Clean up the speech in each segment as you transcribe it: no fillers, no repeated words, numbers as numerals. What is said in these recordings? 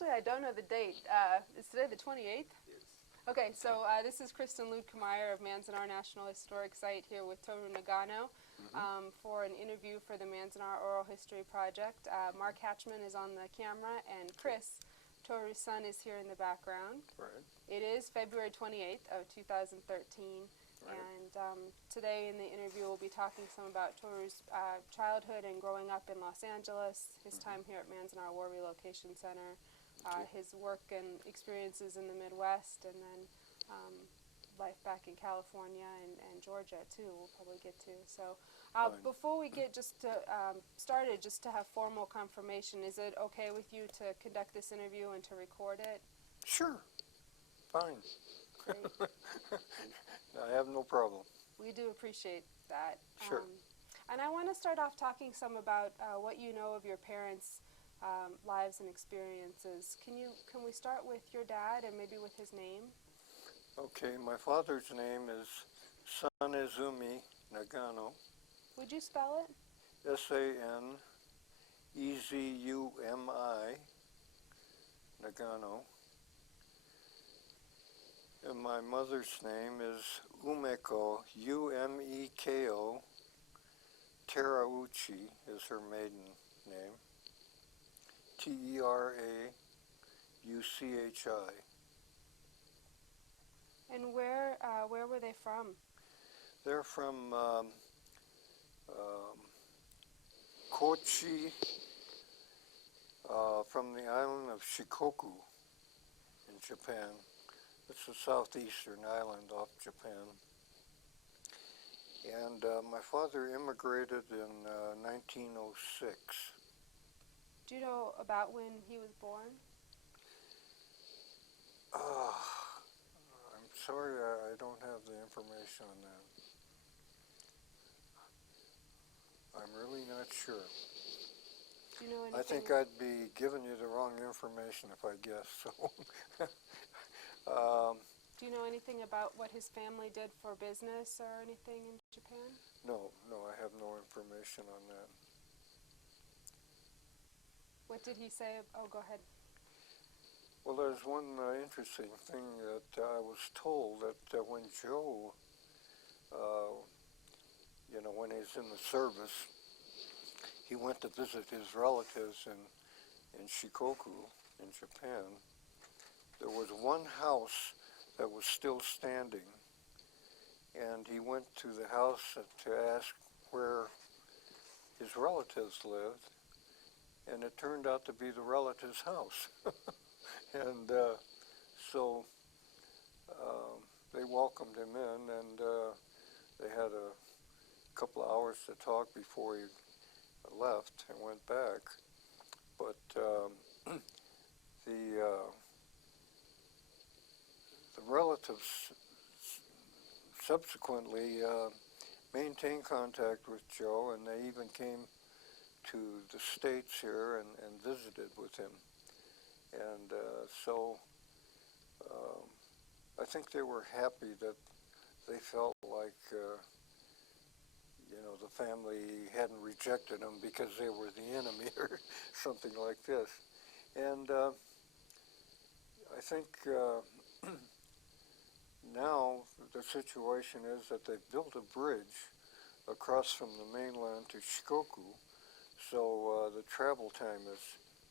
Actually, I don't know the date. Is today the 28th? Yes. Okay, so this is Kristen Lukemeyer of Manzanar National Historic Site here with Towru Nagano for an interview for the Manzanar Oral History Project. Mark Hatchman is on the camera, and Chris, Towru's son, is here in the background. Right. It is February 28th of 2013, Right. and today in the interview we'll be talking some about Towru's childhood and growing up in Los Angeles, his time here at Manzanar War Relocation Center, his work and experiences in the Midwest, and then life back in California and Georgia too, we'll probably get to. So before we get just to started, just to have formal confirmation, is it okay with you to conduct this interview and to record it? Sure. Fine. Great. I have no problem. We do appreciate that. Sure. And I want to start off talking some about what you know of your parents' lives and experiences. Can we start with your dad and maybe with his name? Okay, my father's name is Sanezumi Nagano. Would you spell it? Sanezumi Nagano. And my mother's name is Umeko, Umeko. Terauchi is her maiden name. Terauchi. And where were they from? They're from Kochi, from the island of Shikoku in Japan. It's a southeastern island off Japan. And my father immigrated in 1906. Do you know about when he was born? I'm sorry, I don't have the information on that. I'm really not sure. Do you know anything? I think I'd be giving you the wrong information if I guess so. Do you know anything about what his family did for business or anything in Japan? No, I have no information on that. What did he say? Oh, go ahead. Well, there's one interesting thing that I was told that when Joe, when he's in the service, he went to visit his relatives in Shikoku in Japan. There was one house that was still standing, and he went to the house to ask where his relatives lived, and it turned out to be the relative's house. And so they welcomed him in, and they had a couple of hours to talk before he left and went back. But the relatives subsequently maintained contact with Joe, and they even came to the States here and visited with him. And so I think they were happy that they felt like, the family hadn't rejected them because they were the enemy or something like this. And I think now the situation is that they've built a bridge across from the mainland to Shikoku, so the travel time is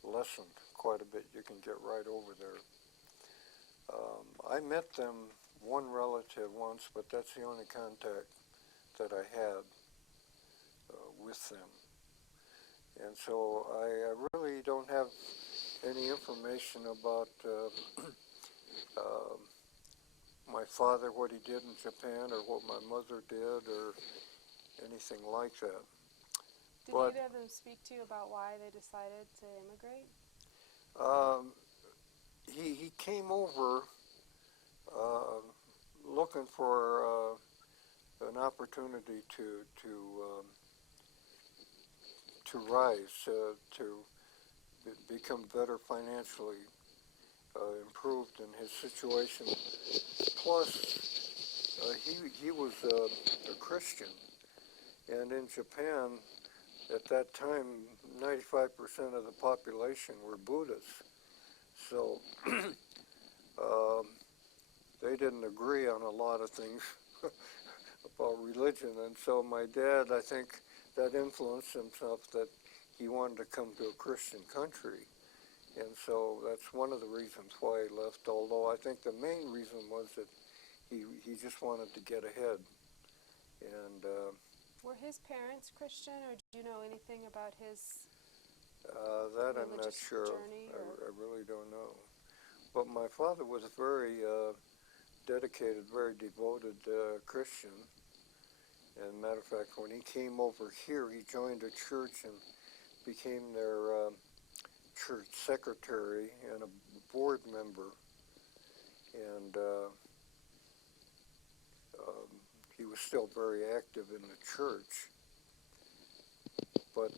lessened quite a bit. You can get right over there. I met them, one relative once, but that's the only contact that I had with them. And so I really don't have any information about my father, what he did in Japan, or what my mother did, or anything like that. Did either of them speak to you about why they decided to immigrate? He came over looking for an opportunity to rise, to become better financially improved in his situation. Plus, he was a Christian, and in Japan at that time, 95% of the population were Buddhists. so um, they didn't agree on a lot of things about religion. And so my dad, I think that influenced him enough that he wanted to come to a Christian country. And so that's one of the reasons why he left, although I think the main reason was that he just wanted to get ahead. And Were his parents Christian, or do you know anything about his that I'm not religious sure. journey? I really don't know. But my father was a very dedicated, very devoted Christian. And matter of fact, when he came over here, he joined a church and became their church secretary and a board member. And he was still very active in the church. But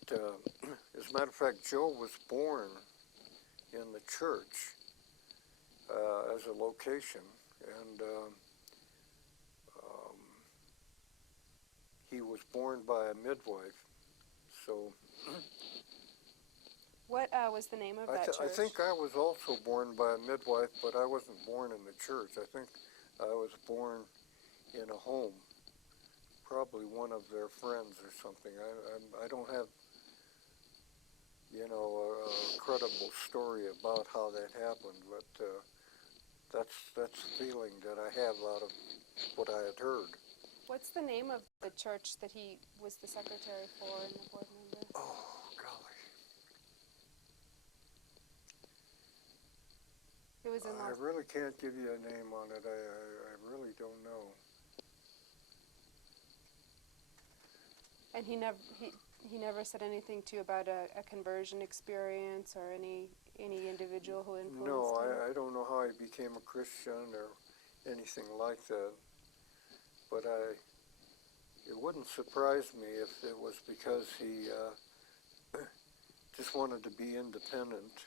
as a matter of fact, Joe was born in the church as a location, and he was born by a midwife. So What was the name of that church? I think I was also born by a midwife, but I wasn't born in the church. I think I was born in a home, probably one of their friends or something. I don't have, a credible story about how that happened, but that's the feeling that I have out of what I had heard. What's the name of the church that he was the secretary for and the board member? Oh, golly. It was in I really can't give you a name on it. I really don't know. And he never said anything to you about a conversion experience or any individual who influenced No, him? I don't know how he became a Christian or anything like that. But it wouldn't surprise me if it was because he just wanted to be independent.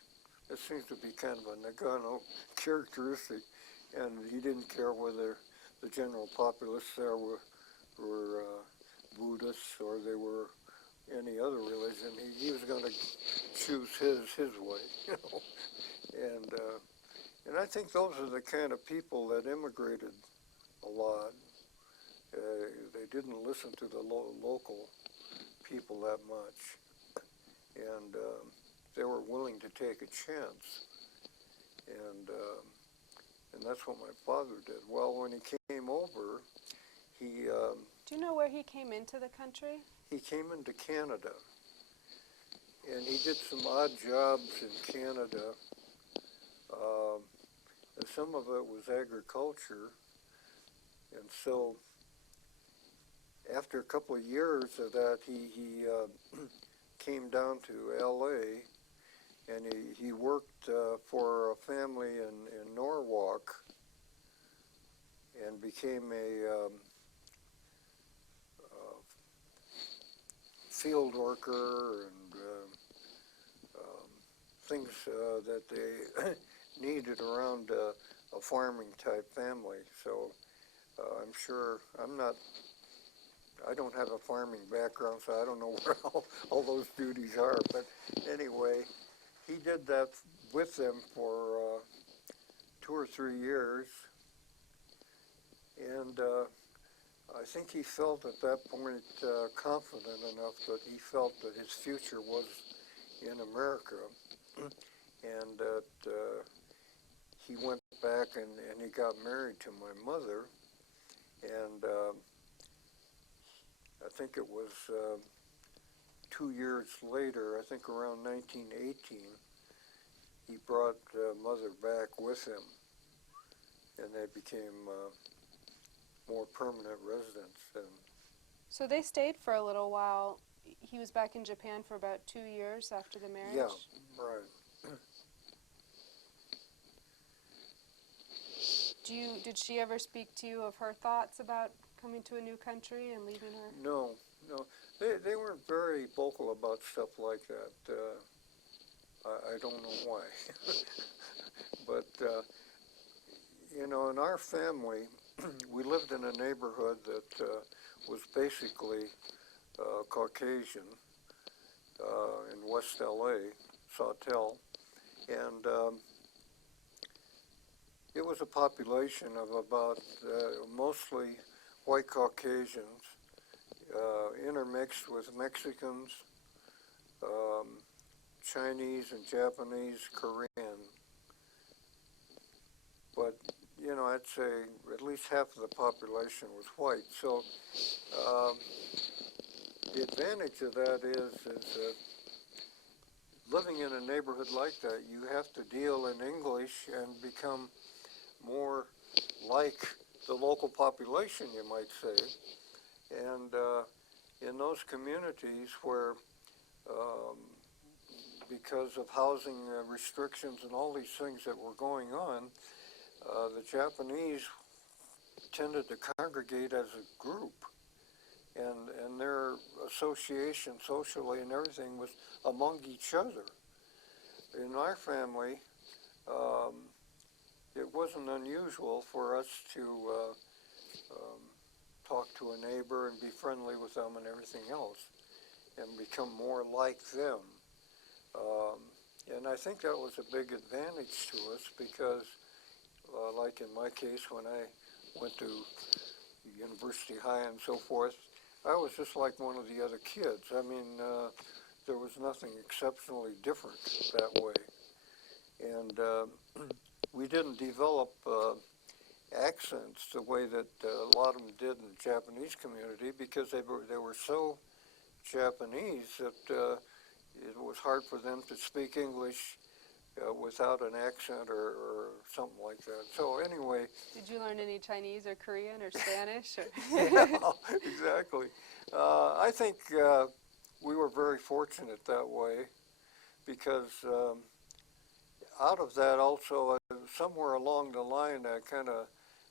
It seems to be kind of a Nagano characteristic, and he didn't care whether the general populace there were Buddhists or they were any other religion. He was going to choose his way, And I think those are the kind of people that immigrated a lot. They didn't listen to the local people that much, and they were willing to take a chance, and that's what my father did. Well, when he came over, he Do you know where he came into the country? he came into Canada, and he did some odd jobs in Canada. And some of it was agriculture, and so after a couple of years of that, he came down to L.A. and he worked for a family in Norwalk and became a field worker and things that they needed around a farming type family. So I'm sure I don't have a farming background, so I don't know where all those duties are. But anyway, he did that with them for 2 or 3 years, and I think he felt at that point confident enough that he felt that his future was in America, and that he went back and he got married to my mother, and I think it was 2 years later, I think around 1918, he brought Mother back with him, and they became more permanent residents. And So they stayed for a little while. He was back in Japan for about 2 years after the marriage? yeah, right. Did she ever speak to you of her thoughts about coming to a new country and leaving her? No. They weren't very vocal about stuff like that. I don't know why. But, in our family, we lived in a neighborhood that was basically Caucasian in West LA, Sawtell. And was a population of about mostly white Caucasians, intermixed with Mexicans, um, Chinese and Japanese, Korean. But, you know, I'd say at least half of the population was white. So um, the advantage of that is that living in a neighborhood like that, you have to deal in English and become more like the local population, you might say. And in those communities where, um, because of housing restrictions and all these things that were going on, the Japanese tended to congregate as a group. And their association socially and everything was among each other. In our family, um, it wasn't unusual for us to um, talk to a neighbor and be friendly with them and everything else and become more like them. Um, and I think that was a big advantage to us because, like in my case, when I went to University High and so forth, I was just like one of the other kids. I mean, there was nothing exceptionally different that way. And we didn't develop accents the way that a lot of them did in the Japanese community because they were so Japanese that it was hard for them to speak English without an accent or something like that. So anyway. Did you learn any Chinese or Korean or Spanish? Or Yeah, exactly. I think we were very fortunate that way because out of that also, somewhere along the line, I kind of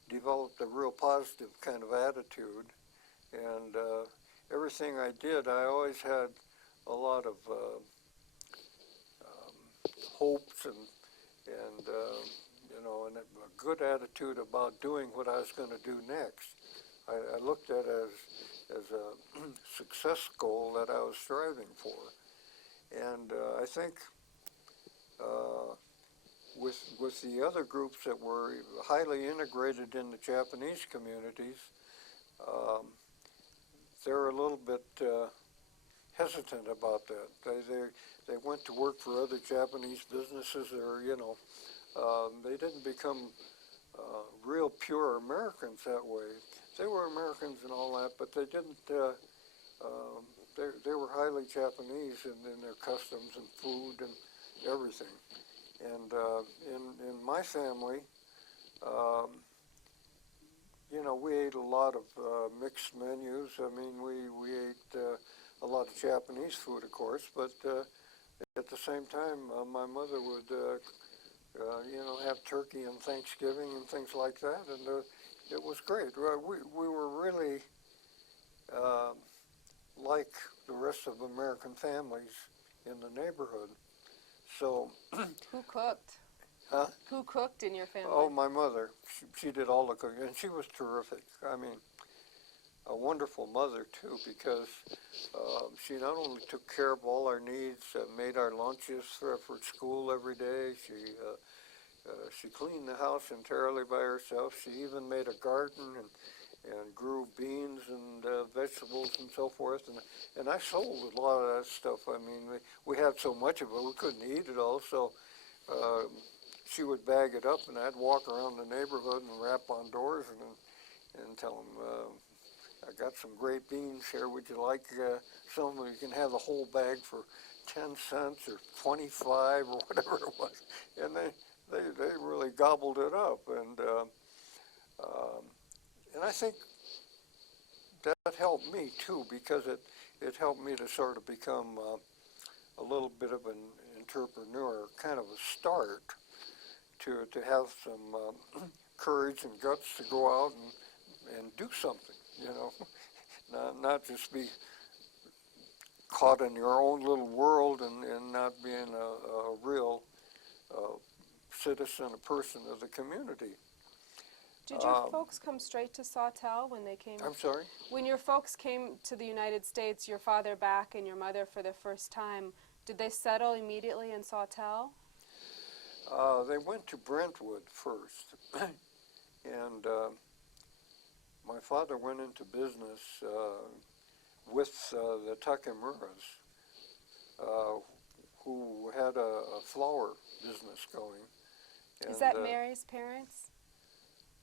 developed a real positive kind of attitude. And everything I did, I always had a lot of hopes and you know, and a good attitude about doing what I was going to do next. I looked at it as a success goal that I was striving for. And I think with the other groups that were highly integrated in the Japanese communities, um, they're a little bit hesitant about that. They went to work for other Japanese businesses, or you know, they didn't become real pure Americans that way. They were Americans and all that, but they didn't. They were highly Japanese in their customs and food and everything. And in my family, um, you know, we ate a lot of mixed menus. I mean, we ate a lot of Japanese food, of course, but at the same time, my mother would, you know, have turkey on Thanksgiving and things like that, and it was great. We were really like the rest of American families in the neighborhood. So, who cooked? huh? Who cooked in your family? Oh, my mother. She did all the cooking, and she was terrific. I mean, a wonderful mother, too, because she not only took care of all our needs, made our lunches for school every day, she cleaned the house entirely by herself. She even made a garden and grew beans and vegetables and so forth. And I sold a lot of that stuff. I mean, we had so much of it, we couldn't eat it all, so she would bag it up, and I'd walk around the neighborhood and rap on doors and tell them, I got some great beans here. Would you like some? You can have the whole bag for 10 cents or 25 or whatever it was. And they really gobbled it up. And I think that helped me too, because it helped me to sort of become a little bit of an entrepreneur, kind of a start to have some courage and guts to go out and do something, you know, not just be caught in your own little world and not being a real citizen, a person of the community. Did your folks come straight to Sawtell when they came? I'm sorry? When your folks came to the United States, your father back and your mother for the first time, did they settle immediately in Sawtell? They went to Brentwood first, and my father went into business with the Takemuras, uh, who had a flower business going. Is And that Mary's parents?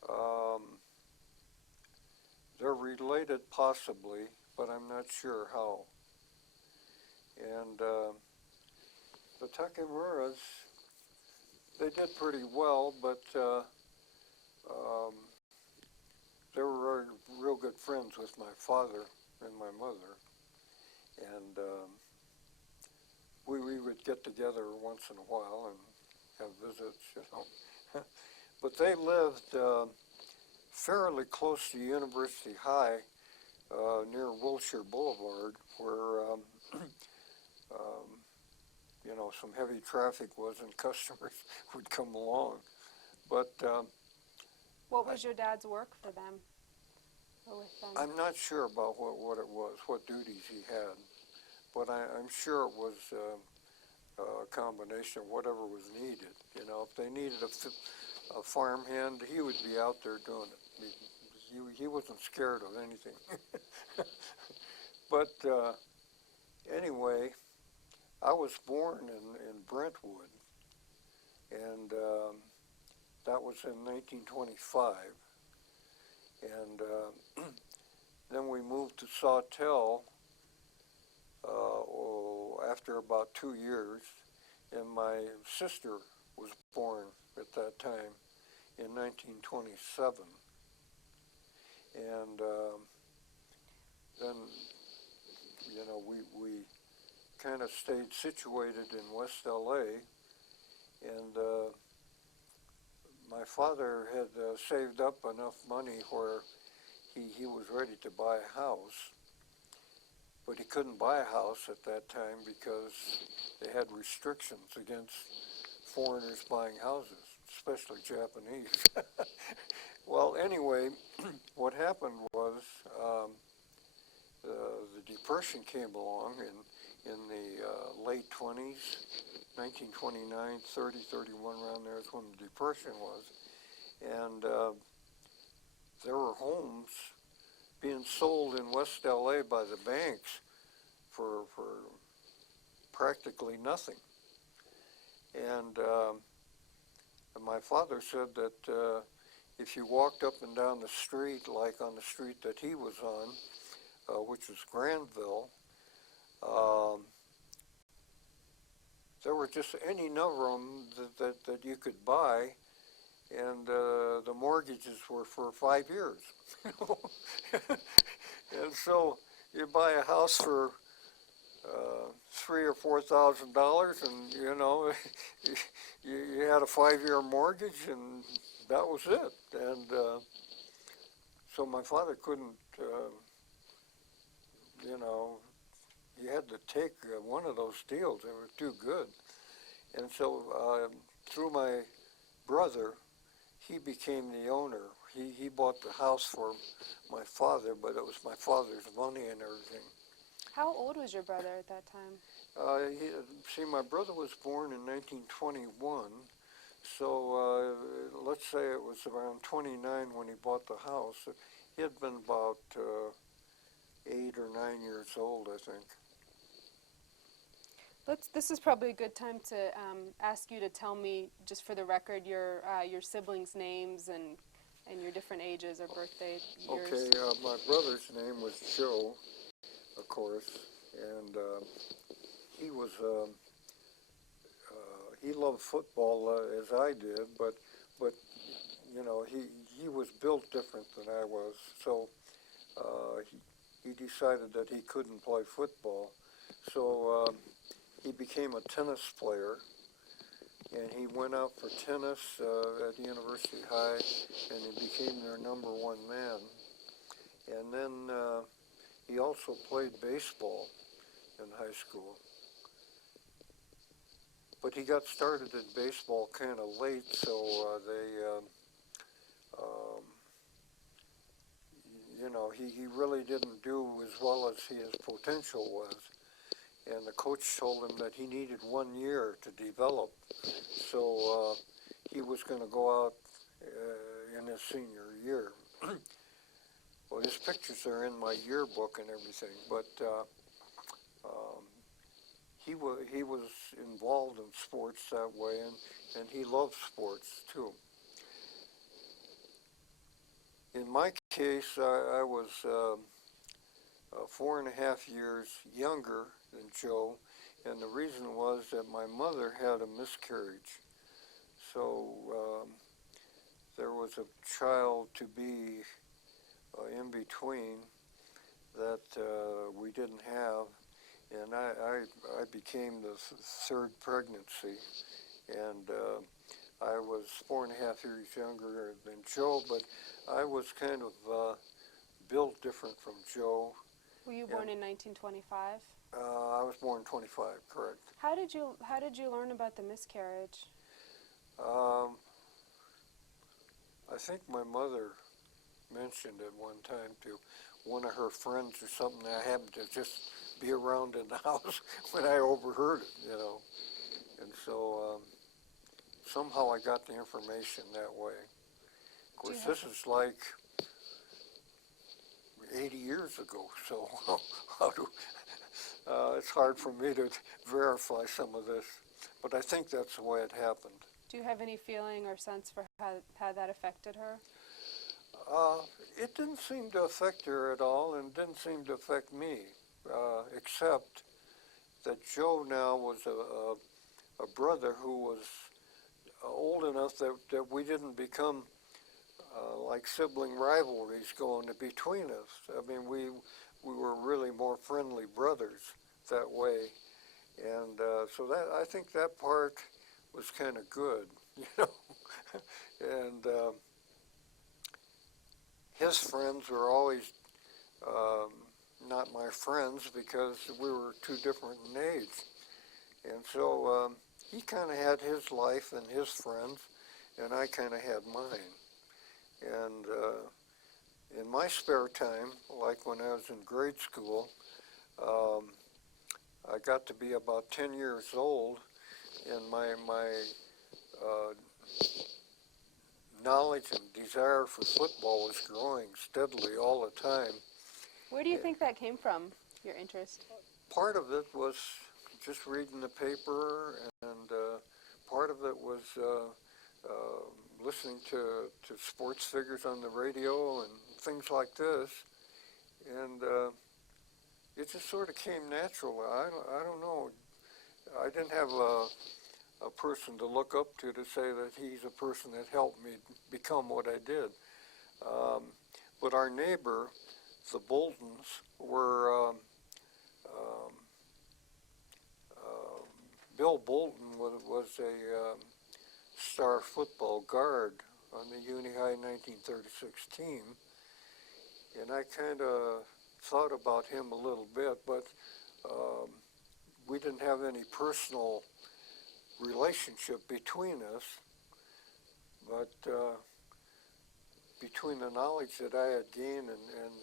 um, they're related possibly, but I'm not sure how. And the Takemuras, they did pretty well, but um, they were real good friends with my father and my mother. And we would get together once in a while and have visits, you know. But they lived fairly close to University High, near Wilshire Boulevard, where um, you know, some heavy traffic was and customers would come along. But What was your dad's work for them? Or with them? I'm not sure about what it was, what duties he had, but I'm sure it was a combination of whatever was needed. You know, if they needed a farmhand, he would be out there doing it. He wasn't scared of anything. But anyway, I was born in Brentwood, and that was in 1925. And then we moved to Sawtell after about 2 years, and my sister was born at that time in 1927. And then, you know, we kind of stayed situated in West LA, and my father had saved up enough money where he was ready to buy a house, but he couldn't buy a house at that time because they had restrictions against foreigners buying houses, especially Japanese. Well, anyway, what happened was the Depression came along in the late 20s, 1929, 30, 31, around there is when the Depression was. And there were homes being sold in West LA by the banks for practically nothing. And my father said that if you walked up and down the street, like on the street that he was on, which was Granville, there were just any number of them that you could buy, and the mortgages were for 5 years. And so you buy a house for $3,000 or $4,000, and you know, you had a 5-year mortgage, and that was it. And so my father couldn't, you know, he had to take one of those deals. They were too good. And so through my brother, he became the owner. He bought the house for my father, but it was my father's money and everything. How old was your brother at that time? See, my brother was born in 1921, so let's say it was around 29 when he bought the house. He had been about 8 or 9 years old, I think. This is probably a good time to ask you to tell me, just for the record, your siblings' names and your different ages or birthday years. Okay, my brother's name was Joe, of course, and he was he loved football as I did, but you know, he was built different than I was, so he decided that he couldn't play football, so he became a tennis player, and he went out for tennis at University High, and he became their #1 man. And then he also played baseball in high school. But he got started in baseball kind of late, so you know, he really didn't do as well as his potential was. and the coach told him that he needed 1 year to develop. So he was going to go out in his senior year. Well, his pictures are in my yearbook and everything, but um, he was involved in sports that way, and he loved sports too. In my case, I was 4.5 years younger than Joe, and the reason was that my mother had a miscarriage. So there was a child to be in between that we didn't have, and I became the third pregnancy, and I was 4.5 years younger than Joe, but I was kind of built different from Joe. Were you born in 1925? I was born in 25, correct. How did you learn about the miscarriage? Um, I think my mother mentioned it one time to one of her friends or something. I happened to just be around in the house when I overheard it, And so somehow I got the information that way. Of course, this is like 80 years ago, so it's hard for me to verify some of this. But I think that's the way it happened. Do you have any feeling or sense for how that affected her? It didn't seem to affect her at all, and didn't seem to affect me, except that Joe now was a brother who was old enough that we didn't become like sibling rivalries going between us. I mean, we were really more friendly brothers that way, and so that I think that part was kind of good, and his friends were always not my friends because we were too different in age. And so he kind of had his life and his friends, and I kind of had mine. And in my spare time, like when I was in grade school, I got to be about 10 years old, and my uh, knowledge and desire for football was growing steadily all the time. Where do you think that came from, your interest? Part of it was just reading the paper, and part of it was listening to sports figures on the radio and things like this. And it just sort of came natural. I don't know. I didn't have a person to look up to say that he's a person that helped me become what I did. But our neighbor, the Boltons, were Bill Bolton was a star football guard on the Uni High 1936 team, and I kind of thought about him a little bit, but we didn't have any personal relationship between us, but between the knowledge that I had gained and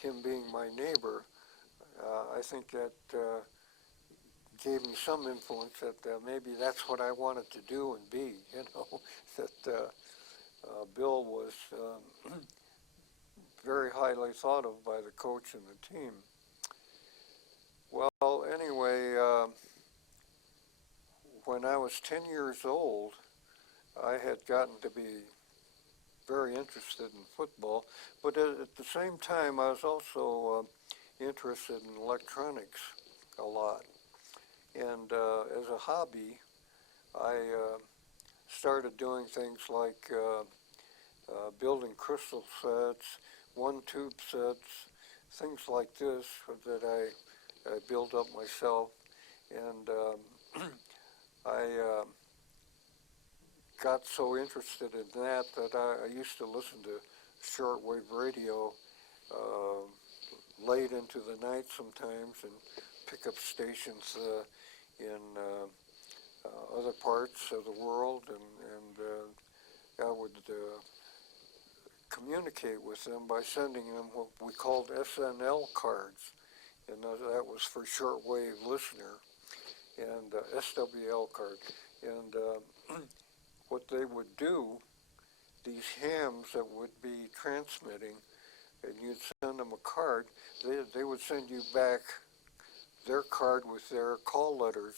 him being my neighbor, I think that gave me some influence that maybe that's what I wanted to do and be, that Bill was very highly thought of by the coach and the team. Well, anyway, when I was 10 years old, I had gotten to be very interested in football, but at the same time, I was also interested in electronics a lot. And as a hobby, I started doing things like building crystal sets, one-tube sets, things like this that I built up myself. And I got so interested in that I used to listen to shortwave radio late into the night sometimes and pick up stations in other parts of the world, and I would communicate with them by sending them what we called SNL cards. and that was for shortwave listener, and SWL card. And what they would do, these hams that would be transmitting, and you'd send them a card, they would send you back their card with their call letters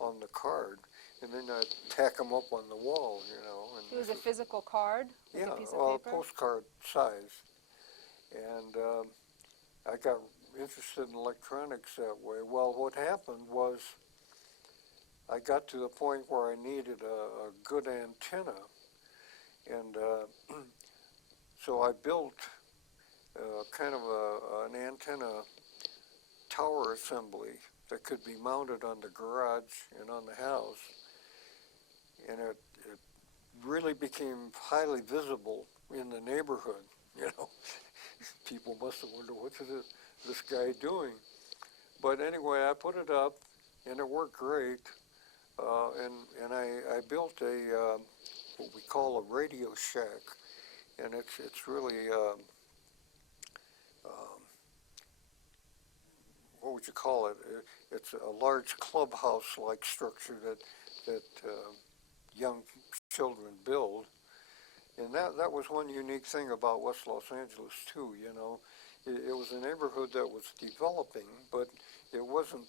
on the card, and then I'd tack them up on the wall, you know. And It was a physical card, like yeah, a piece of paper? postcard size. And I got interested in electronics that way. Well, what happened was I got to the point where I needed a good antenna, and so I built kind of an antenna tower assembly that could be mounted on the garage and on the house, and it really became highly visible in the neighborhood. You know, people must have wondered, what's this guy doing? But anyway, I put it up, and it worked great. And I built a what we call a radio shack, and it's really what would you call it? It's a large clubhouse-like structure that young children build. And that was one unique thing about West Los Angeles too, you know. It was a neighborhood that was developing, but it wasn't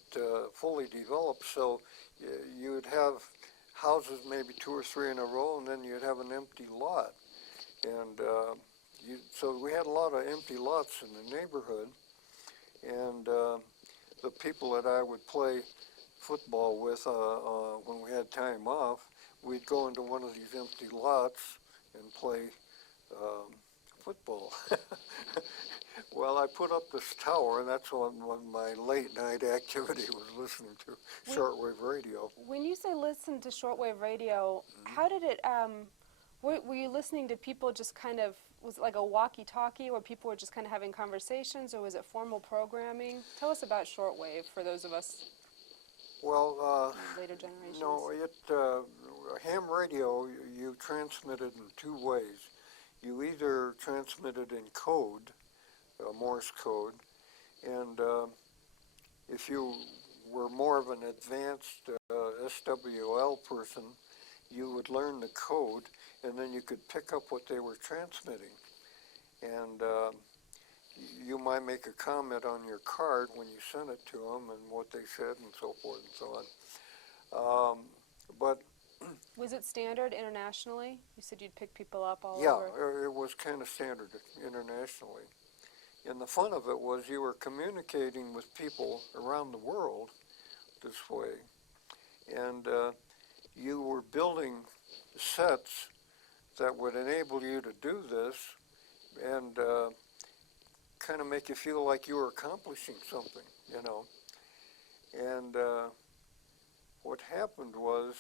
fully developed, so you'd have houses maybe 2 or 3 in a row, and then you'd have an empty lot. And so we had a lot of empty lots in the neighborhood, and the people that I would play football with when we had time off, we'd go into one of these empty lots and play football. Well, I put up this tower, and that's when my late night activity was listening to shortwave radio. When you say listen to shortwave radio, how did it, were you listening to people just kind of, was it like a walkie-talkie where people were just kind of having conversations, or was it formal programming? Tell us about shortwave for those of us Well, later generations. no, ham radio, you transmitted in 2 ways. You either transmitted in code, Morse code, and if you were more of an advanced SWL person, you would learn the code, and then you could pick up what they were transmitting. And you might make a comment on your card when you sent it to them and what they said and so forth and so on. But was it standard internationally? You said you'd pick people up all yeah, over. it was kind of standard internationally. And the fun of it was you were communicating with people around the world this way. And you were building sets that would enable you to do this and kind of make you feel like you were accomplishing something, you know. And what happened was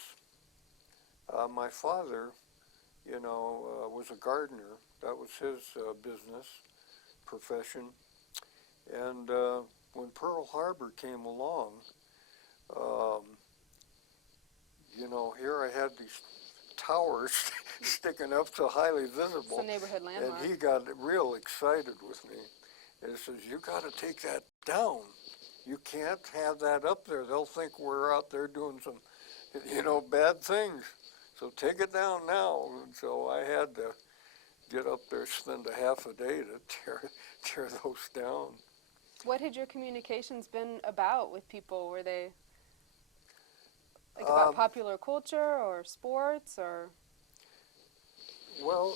my father, you know, was a gardener. That was his business profession. And when Pearl Harbor came along, you know, here I had these towers sticking up so highly visible. It's a neighborhood landmark. And he got real excited with me. And he says, you got to take that down. You can't have that up there. They'll think we're out there doing some, you know, bad things. So take it down now. And so I had to get up there, spend a half a day to tear those down. What had your communications been about with people? Were they like about popular culture or sports or? Well,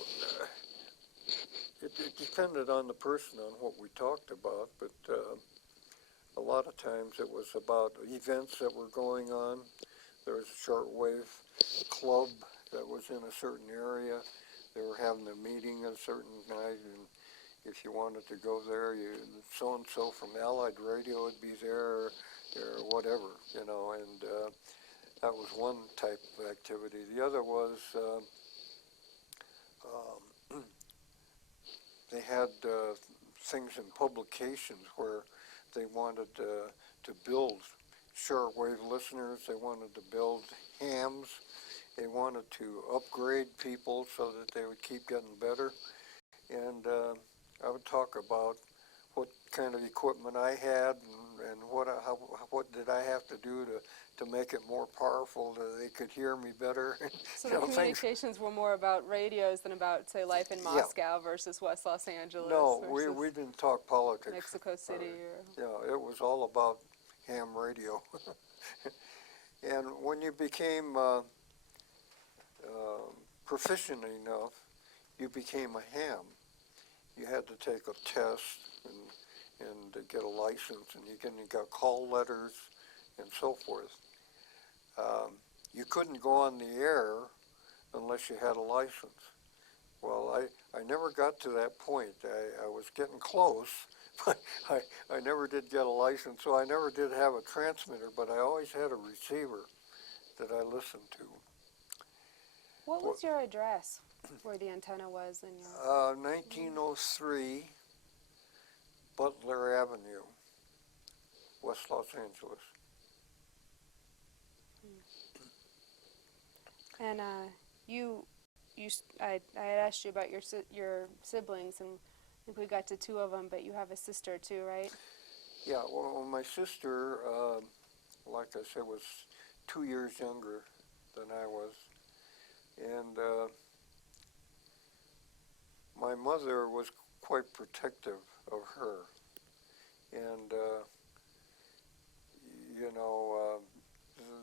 it depended on the person on what we talked about, but a lot of times it was about events that were going on. There was a shortwave club that was in a certain area. They were having a meeting a certain night, and if you wanted to go there, so-and-so from Allied Radio would be there, or whatever, you know, and that was one type of activity. The other was they had things in publications where they wanted to build shortwave listeners. They wanted to build hams. They wanted to upgrade people so that they would keep getting better. And I would talk about what kind of equipment I had and and what did I have to do to make it more powerful that they could hear me better? So You the know, things. communications were more about radios than about, say, life in Yeah. Moscow versus West Los Angeles No, versus we didn't talk politics. Mexico City. Yeah, it was all about ham radio. And when you became proficient enough, you became a ham. You had to take a test and to get a license, and you got call letters and so forth. You couldn't go on the air unless you had a license. Well, I never got to that point. I was getting close, but I never did get a license, so I never did have a transmitter, but I always had a receiver that I listened to. What was your address where the antenna was in your... 1903 Butler Avenue, West Los Angeles. And I had asked you about your siblings, and I think we got to two of them, but you have a sister too, right? Yeah, well, my sister, like I said, was 2 years younger than I was. And my mother was quite protective of her. And, you know,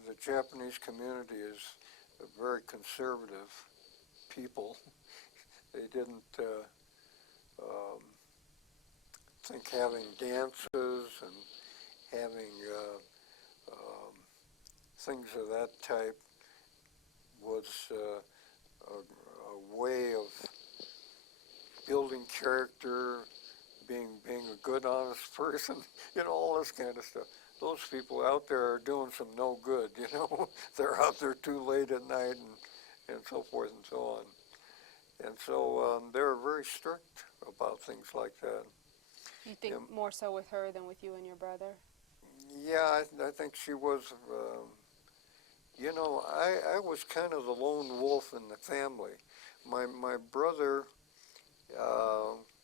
the Japanese community is a very conservative people. They didn't think having dances and having things of that type was a way of building character, being a good, honest person, you know, all this kind of stuff. Those people out there are doing some no good, you know. They're out there too late at night and so forth and so on. And so they were very strict about things like that. You think more so with her than with you and your brother? Yeah, I think she was, you know, I was kind of the lone wolf in the family. My brother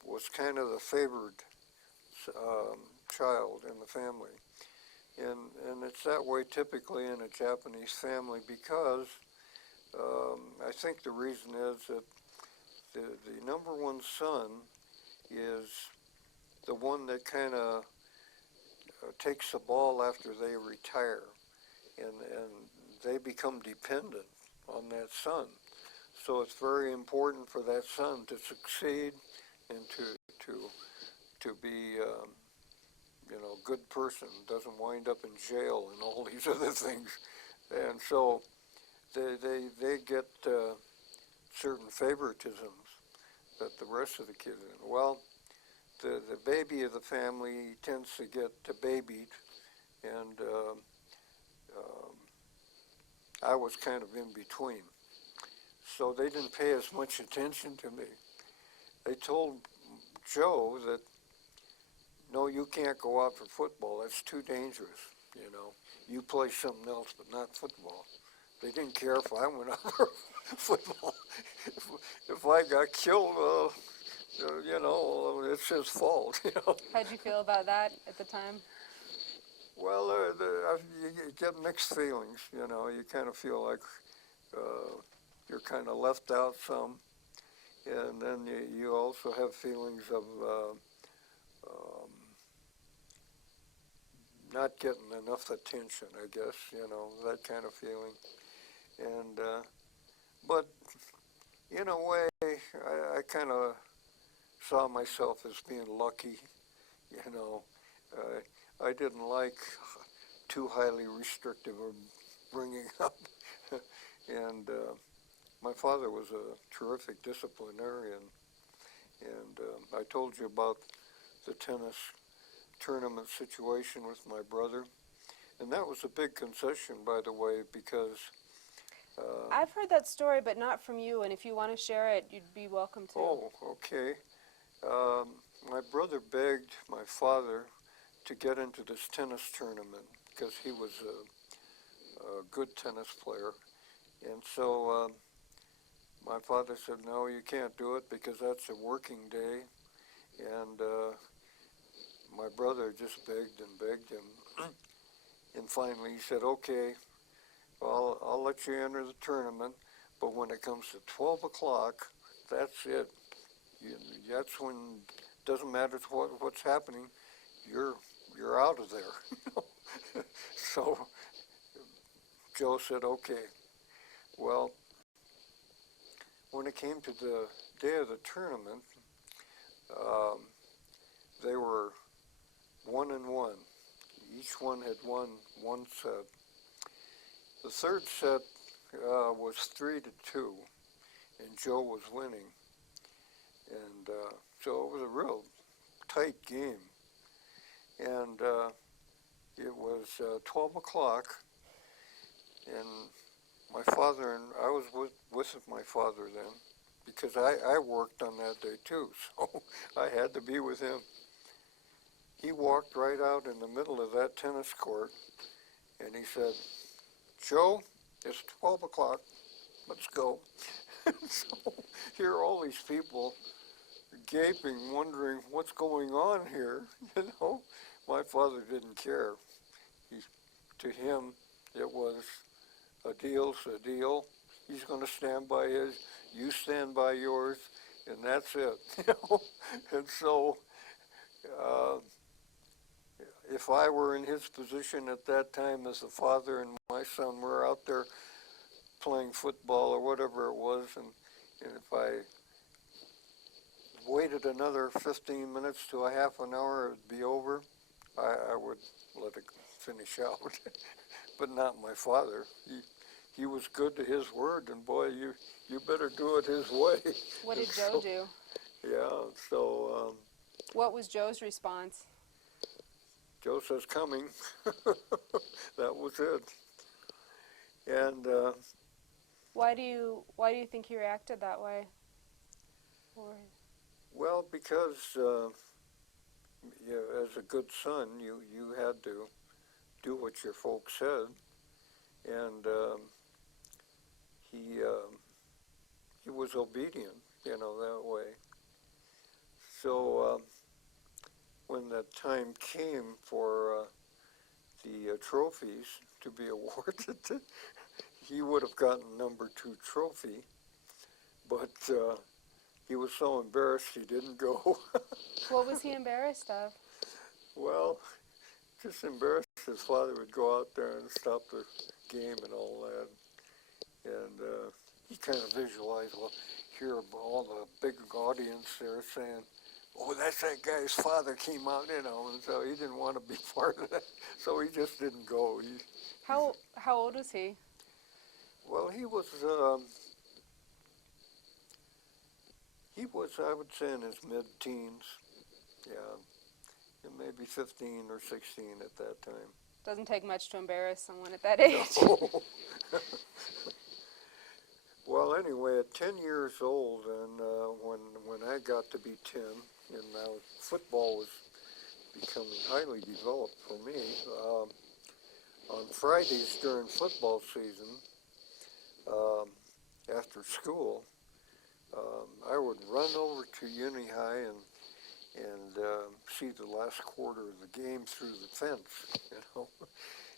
was kind of the favored child in the family. And it's that way typically in a Japanese family because I think the reason is that the number one son is the one that kind of takes the ball after they retire, and they become dependent on that son. So it's very important for that son to succeed and to be you know, good person, doesn't wind up in jail and all these other things. And so they get certain favoritisms that the rest of the kids do. Well, the baby of the family tends to get babied, and I was kind of in between. So they didn't pay as much attention to me. They told Joe that, no, you can't go out for football. That's too dangerous, you know. You play something else, but not football. They didn't care if I went out for football. If I got killed, you know, it's his fault, you know. How'd you feel about that at the time? Well, you get mixed feelings, you know. You kind of feel like you're kind of left out some. And then you also have feelings of not getting enough attention, I guess, you know, that kind of feeling. And, but in a way, I kind of saw myself as being lucky, you know. I didn't like too highly restrictive of bringing up. And my father was a terrific disciplinarian. And I told you about the tennis tournament situation with my brother. And that was a big concession, by the way, because... I've heard that story, but not from you, and if you want to share it, you'd be welcome to. Oh, okay. My brother begged my father to get into this tennis tournament because he was a good tennis player. And so my father said, no, you can't do it because that's a working day. And my brother just begged and begged him. And finally he said, okay, well, I'll let you enter the tournament, but when it comes to 12 o'clock, that's it. You, that's when, doesn't matter what's happening, you're out of there. So Joe said, okay. Well, when it came to the day of the tournament, um, they were 1-1. Each one had won one set. The third set was 3-2, and Joe was winning. And so it was a real tight game. And it was 12 o'clock, and my father and I was with my father then, because I worked on that day too, so I had to be with him. He walked right out in the middle of that tennis court, and he said, Joe, it's 12 o'clock, let's go. So here are all these people gaping, wondering what's going on here, you know. My father didn't care. To him, it was a deal's a deal. He's going to stand by his, you stand by yours, and that's it, you know. And so, if I were in his position at that time as a father and my son were out there playing football or whatever it was, and if I waited another 15 minutes to a half an hour, it would be over, I would let it finish out. But not my father. He was good to his word, and boy, you better do it his way. What did Joe do? Yeah, so What was Joe's response? Joe says, coming. That was it. And Why do you think he reacted that way? Or well, because as a good son, you had to do what your folks said, and he was obedient, you know, that way. So when the time came for the trophies to be awarded, he would have gotten number 2 trophy, but he was so embarrassed he didn't go. what was he embarrassed of? Well, just embarrassed his father would go out there and stop the game and all that. And he kind of visualized, well, here all the big audience there saying, oh, that's that guy's father came out, you know, and so he didn't want to be part of that. So he just didn't go. How old was he? Well, he was, I would say, in his mid-teens. Yeah, maybe 15 or 16 at that time. Doesn't take much to embarrass someone at that age. No. Well, anyway, at 10 years old, and when I got to be 10, and now football was becoming highly developed for me, on Fridays during football season, after school, I would run over to Uni High and see the last quarter of the game through the fence, you know,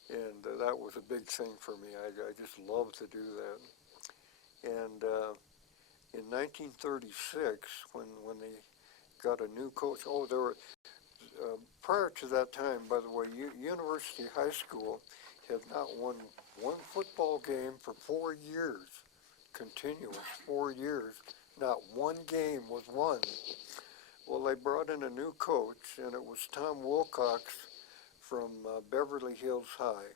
and that was a big thing for me. I just loved to do that. And in 1936, when they got a new coach, there were, prior to that time, by the way, University High School had not won one football game for 4 years, continuous 4 years. Not one game was won. Well, they brought in a new coach, and it was Tom Wilcox from Beverly Hills High.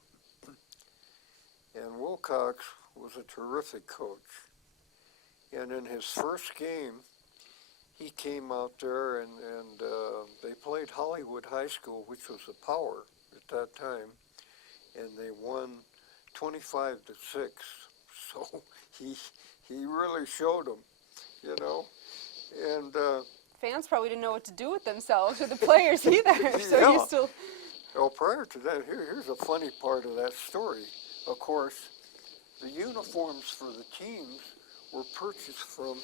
And Wilcox was a terrific coach. And in his first game, he came out there and they played Hollywood High School, which was a power at that time, and they won 25-6. So he really showed them, you know. And Fans probably didn't know what to do with themselves, or the players either. So yeah. you still. Well, prior to that, here's a funny part of that story. Of course, the uniforms for the teams were purchased from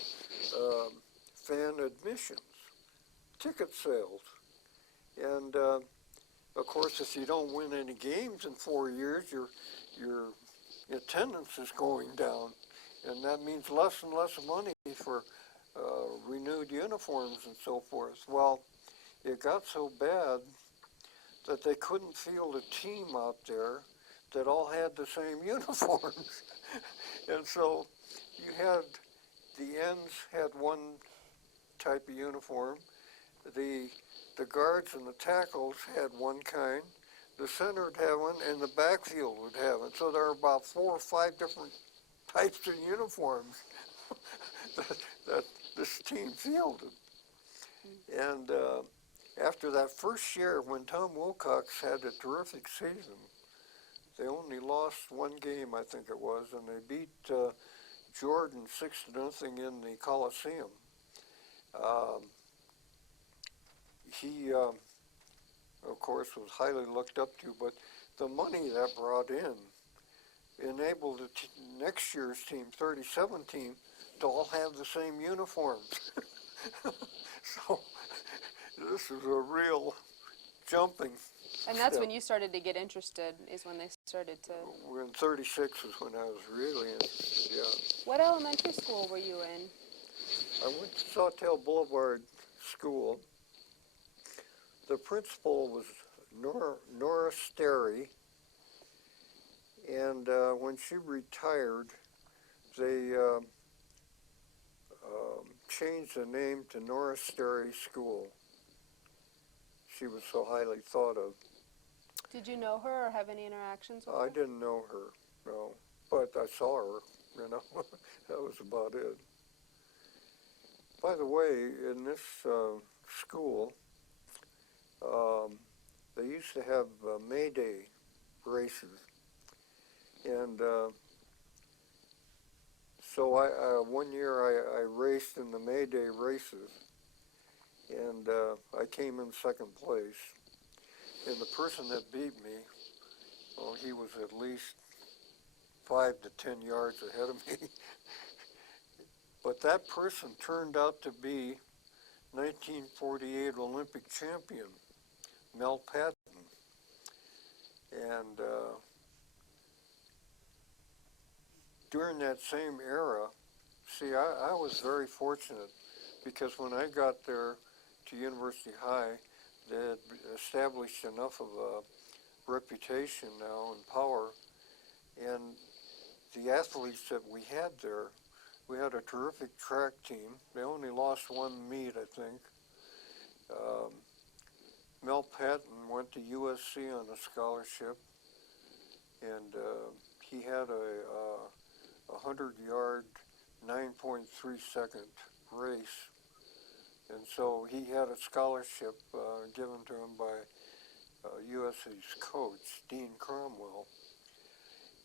fan admissions, ticket sales. And of course, if you don't win any games in 4 years, your attendance is going down, and that means less and less money for renewed uniforms and so forth. Well, it got so bad that they couldn't field a team out there that all had the same uniforms. And so you had, the ends had one type of uniform, the guards and the tackles had one kind, the center would have one, and the backfield would have it. So there are about 4 or 5 different types of uniforms that this team fielded. And after that first year, when Tom Wilcox had a terrific season, they only lost 1 game, I think it was, and they beat Jordan 6-0 in the Coliseum. He, of course, was highly looked up to, but the money that brought in enabled the next year's team, 37 team, to all have the same uniforms. So this is a real jumping. And that's step. when you started to get interested, is when they started to... When 36 was when I was really interested, yeah. What elementary school were you in? I went to Sawtell Boulevard School. The principal was Nora Sterry, and when she retired, they changed the name to Nora Sterry School. She was so highly thought of. Did you know her or have any interactions with her? I didn't know her, no, but I saw her, you know. That was about it. By the way, in this school, they used to have May Day races. And so one year I raced in the May Day races, and I came in second place. And the person that beat me, well, he was at least 5 to 10 yards ahead of me. But that person turned out to be 1948 Olympic champion, Mel Patton. And during that same era, see, I was very fortunate because when I got there to University High, they had established enough of a reputation now and power, and the athletes that we had there, we had a terrific track team. They only lost 1 meet, I think. Mel Patton went to USC on a scholarship, and he had a 100-yard, 9.3-second race. And so he had a scholarship given to him by USC's coach, Dean Cromwell.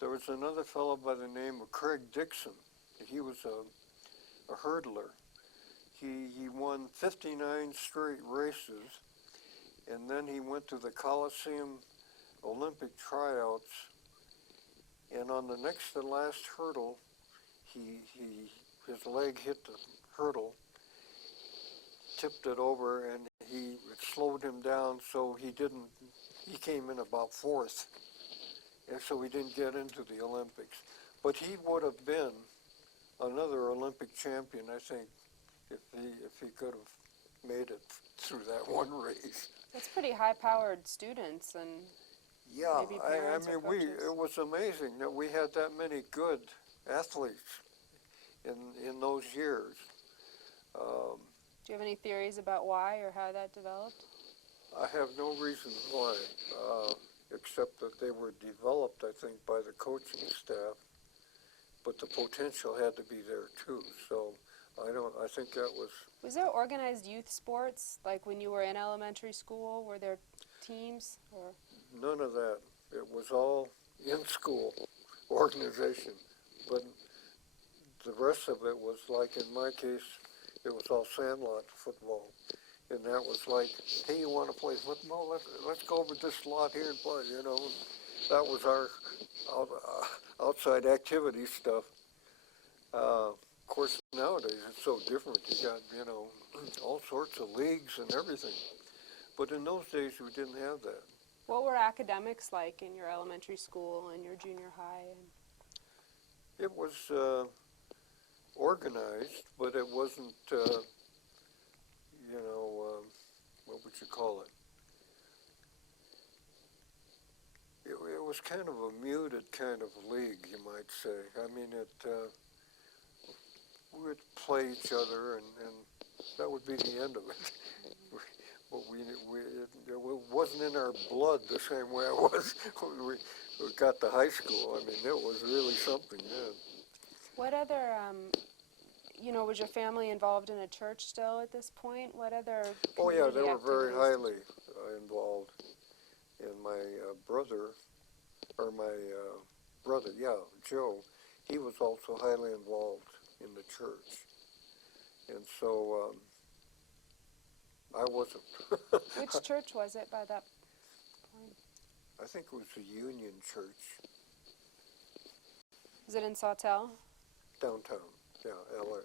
There was another fellow by the name of Craig Dixon. He was a hurdler. He won 59 straight races, and then he went to the Coliseum Olympic tryouts, and on the next to last hurdle, his leg hit the hurdle, tipped it over, and it slowed him down, so he came in about 4th, and so he didn't get into the Olympics. But he would have been another Olympic champion, I think, if he could have made it through that one race. That's pretty high-powered students, and yeah, maybe I parents or mean, coaches. it was amazing that we had that many good athletes in those years. Do you have any theories about why or how that developed? I have no reason why, except that they were developed, I think, by the coaching staff, but the potential had to be there too. So I think that was... Was there organized youth sports, like when you were in elementary school? Were there teams? Or? None of that. It was all in-school organization, but the rest of it was like, in my case, it was all sandlot football. And that was like, hey, you want to play football? Let's go over this lot here and play, you know. That was our outside activity stuff. Of course, nowadays it's so different. You got, you know, all sorts of leagues and everything. But in those days, we didn't have that. What were academics like in your elementary school and your junior high? It was organized, but it wasn't, what would you call it? It was kind of a muted kind of league, you might say. I mean, we would play each other, and that would be the end of it. But it wasn't in our blood the same way it was when we got to high school. I mean, it was really something then. What other, was your family involved in a church still at this point? What other Oh yeah, they community were very activities? highly involved. And my brother, Joe, he was also highly involved in the church. And so I wasn't. Which church was it by that point? I think it was the Union Church Was it in Sawtell? downtown, yeah, L.A.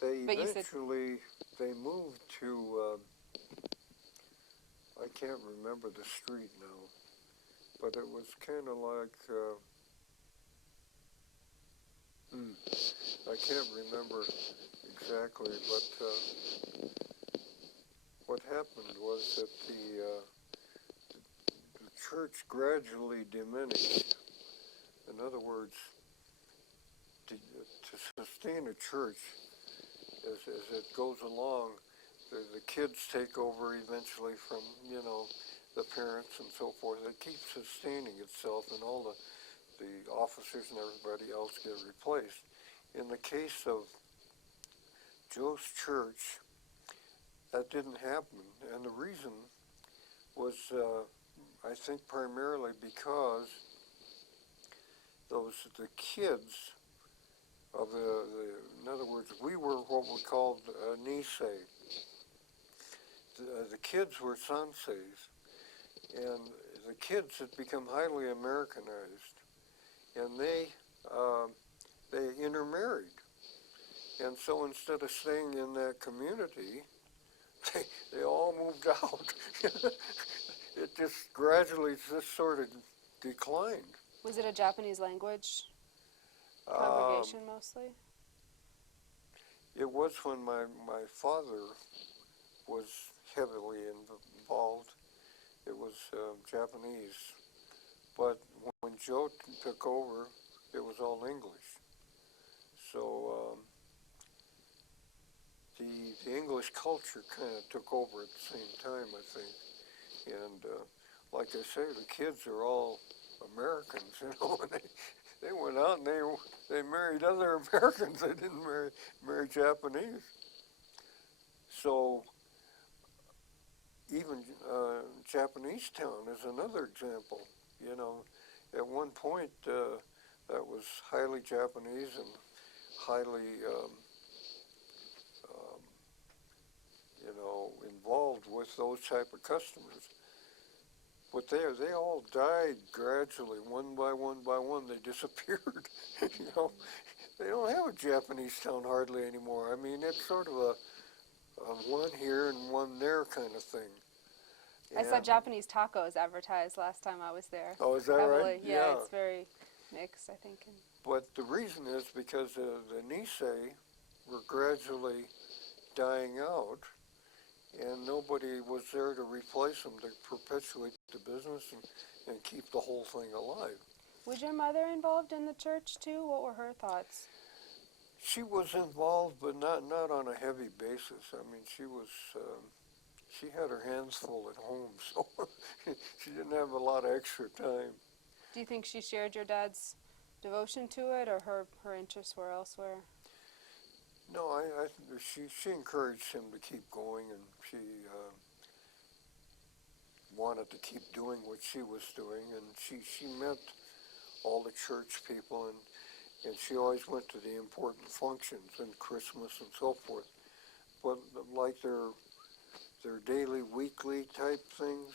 They But you said- eventually, they moved to, I can't remember the street now, but it was kind of like, I can't remember exactly, but what happened was that the church gradually diminished. In other words, to sustain a church, as it goes along, the kids take over eventually from, the parents and so forth. It keeps sustaining itself, and all the officers and everybody else get replaced. In the case of Joe's church, that didn't happen, and the reason was, I think, primarily because the kids of in other words, we were what we called Nisei. The kids were Sanseis, and the kids had become highly Americanized, and they intermarried. And so instead of staying in that community, they all moved out. It just gradually just sort of declined. Was it a Japanese language congregation mostly? It was when my father was heavily involved. It was Japanese. But when Joe took over, it was all English. So the English culture kind of took over at the same time, I think. And like I say, the kids are all Americans, and they went out and they married other Americans. They didn't marry Japanese. So even Japanese Town is another example. At one point that was highly Japanese and highly involved with those type of customers. But they all died gradually, one by one by one. They disappeared. They don't have a Japanese town hardly anymore. I mean, it's sort of a one here and one there kind of thing. I saw Japanese tacos advertised last time I was there. Oh, is that heavily. right? Yeah, it's very mixed, I think. But the reason is because the Nisei were gradually dying out, and nobody was there to replace them to perpetuate the business and keep the whole thing alive. Was your mother involved in the church too? What were her thoughts? She was involved, but not on a heavy basis. I mean, she had her hands full at home, so she didn't have a lot of extra time. Do you think she shared your dad's devotion to it, or her interests were elsewhere? No, she encouraged him to keep going, and she wanted to keep doing what she was doing, and she met all the church people, and she always went to the important functions and Christmas and so forth. But like their daily, weekly type things,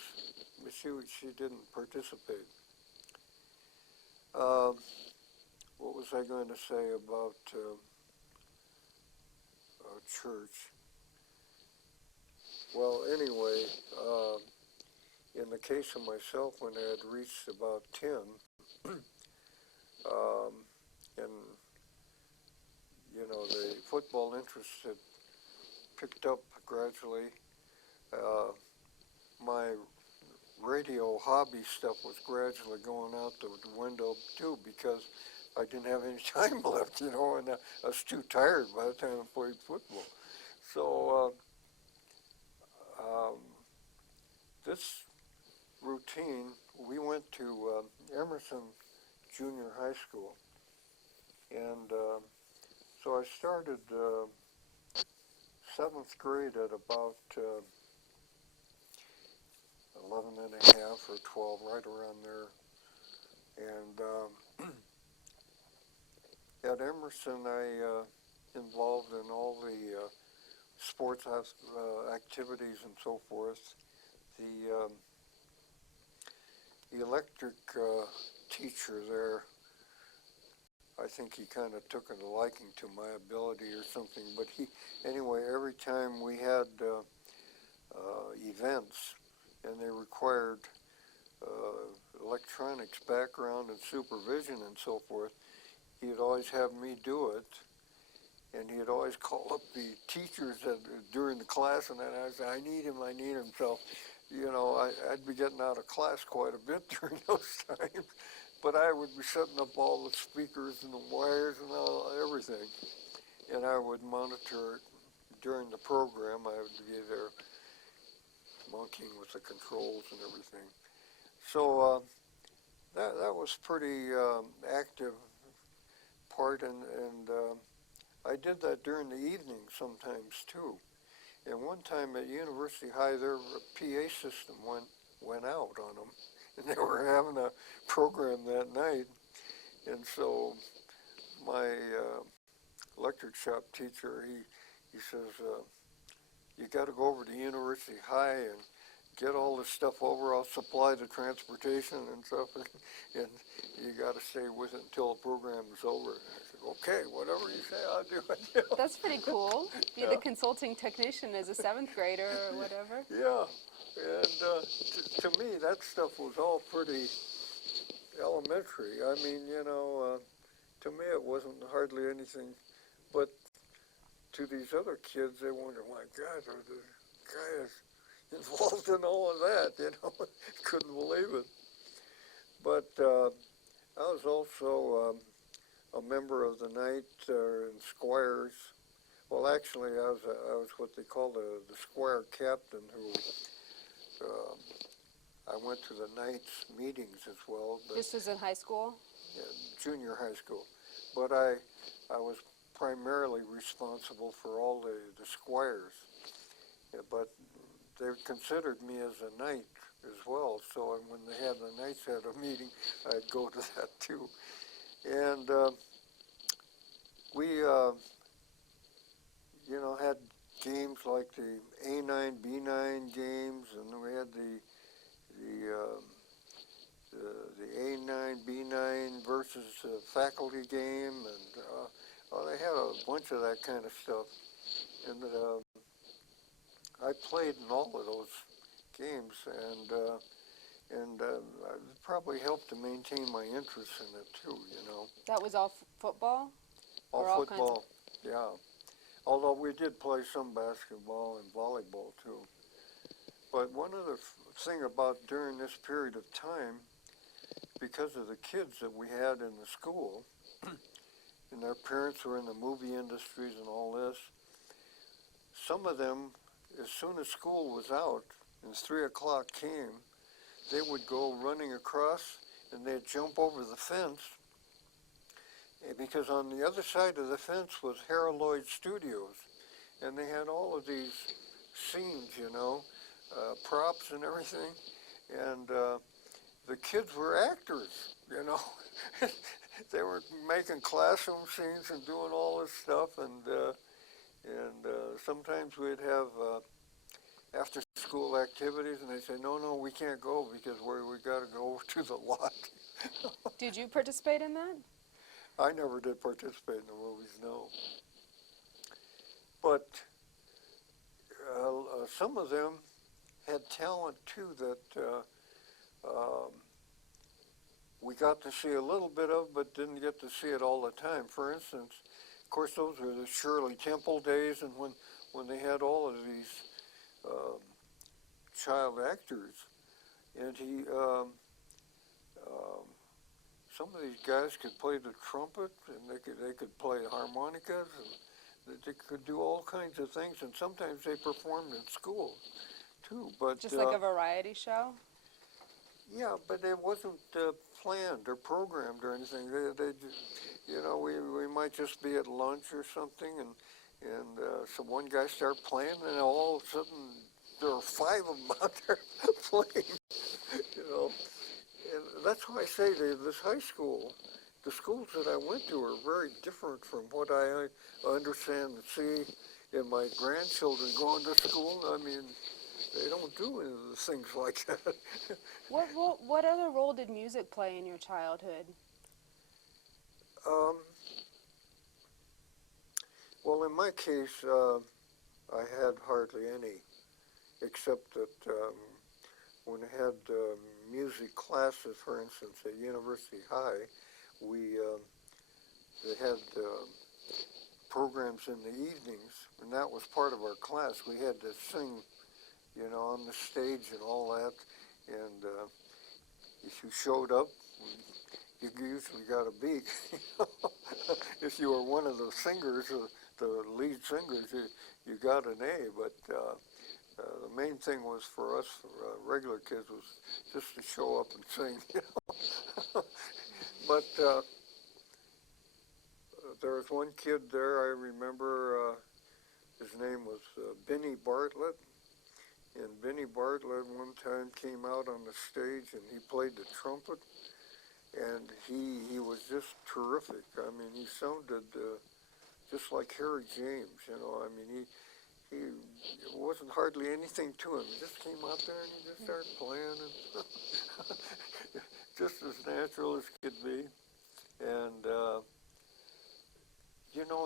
she didn't participate. What was I going to say about church. Well, anyway, in the case of myself, when I had reached about 10, and the football interest had picked up gradually. My radio hobby stuff was gradually going out the window too, because I didn't have any time left, and I was too tired by the time I played football. So this routine, we went to Emerson Junior High School, and so I started 7th grade at about 11 and a half or 12, right around there. And at Emerson, I involved in all the sports activities and so forth. The electric teacher there, I think he kind of took a liking to my ability or something. But anyway, every time we had events and they required electronics background and supervision and so forth, he'd always have me do it. And he'd always call up the teachers during the class, and then I'd say, I need him. So, I'd be getting out of class quite a bit during those times. But I would be setting up all the speakers and the wires and everything. And I would monitor it during the program. I would be there monkeying with the controls and everything. So that was pretty active part, and I did that during the evening sometimes too. And one time at University High, their PA system went out on them, and they were having a program that night. And so my electric shop teacher, he says, you got to go over to University High and get all this stuff over. I'll supply the transportation and stuff, and you got to stay with it until the program is over. And I said, okay, whatever you say, I'll do it. That's pretty cool. Be the consulting technician as a 7th grader or whatever. Yeah, and to me, that stuff was all pretty elementary. I mean, to me, it wasn't hardly anything, but to these other kids, they wonder, my God, the guy is involved in all of that, couldn't believe it. But I was also a member of the Knight and Squires. Well, actually, I was what they call the Squire captain, who I went to the Knights meetings as well. This was in high school? Yeah, junior high school. But I was primarily responsible for all the Squires. Yeah, but they considered me as a Knight as well, so when they had the Knights had a meeting, I'd go to that too. And we, had games like the A9, B9 games, and we had the A9, B9 versus faculty game, and they had a bunch of that kind of stuff. And I played in all of those games, and it probably helped to maintain my interest in it too, That was all football? All football, yeah. Although we did play some basketball and volleyball too. But one other thing about during this period of time, because of the kids that we had in the school, and their parents were in the movie industries and all this, some of them, as soon as school was out and 3 o'clock came, they would go running across and they'd jump over the fence, because on the other side of the fence was Harold Lloyd Studios, and they had all of these scenes, props and everything, and the kids were actors, They were making classroom scenes and doing all this stuff, and sometimes we'd have after-school activities, and they'd say, no, we can't go because we got to go to the lot. Did you participate in that? I never did participate in the movies, no. But some of them had talent too that we got to see a little bit of, but didn't get to see it all the time. For instance, of course, those were the Shirley Temple days, and when they had all of these um, child actors, and some of these guys could play the trumpet, and they could play harmonicas, and they could do all kinds of things, and sometimes they performed in school too. But Just like a variety show? yeah, but it wasn't planned or programmed or anything. They we might just be at lunch or something, and so one guy started playing, and all of a sudden there were five of them out there playing. You know, and that's why I say this high school, the schools that I went to are very different from what I understand and see in my grandchildren going to school. I mean, they don't do any of the things like that. What other role did music play in your childhood? um, well, in my case, I had hardly any, except that when I had music classes, for instance, at University High, we they had programs in the evenings, and that was part of our class. We had to sing, on the stage and all that, and if you showed up, you usually got a B. If you were one of the singers, the lead singers, you got an A, but the main thing was for us, regular kids, was just to show up and sing. But there was one kid there, I remember, his name was Benny Bartlett, and Benny Bartlett one time came out on the stage and he played the trumpet, and he was just terrific. I mean, he sounded just like Harry James, I mean, he wasn't hardly anything to him. He just came out there and he just started playing, and just as natural as could be. And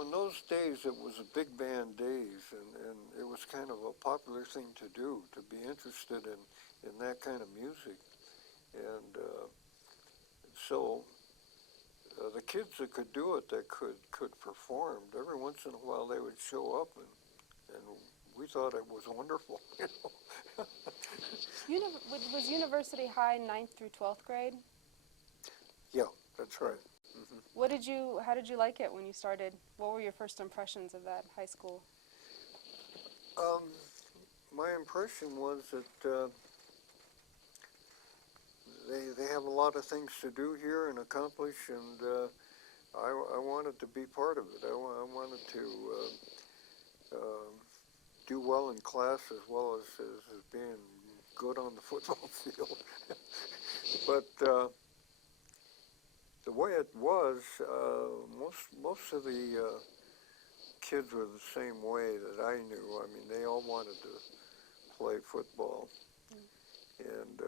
in those days it was a big band days, and it was kind of a popular thing to do, to be interested in that kind of music. And so the kids that could do it, that could perform, every once in a while they would show up, and we thought it was wonderful. Was University High 9th through 12th grade? Yeah, that's right. Mm-hmm. How did you like it when you started? What were your first impressions of that high school? My impression was that they have a lot of things to do here and accomplish, and I wanted to be part of it. I wanted to do well in class as well as being good on the football field. But the way it was, most of the kids were the same way that I knew. I mean, they all wanted to play football, and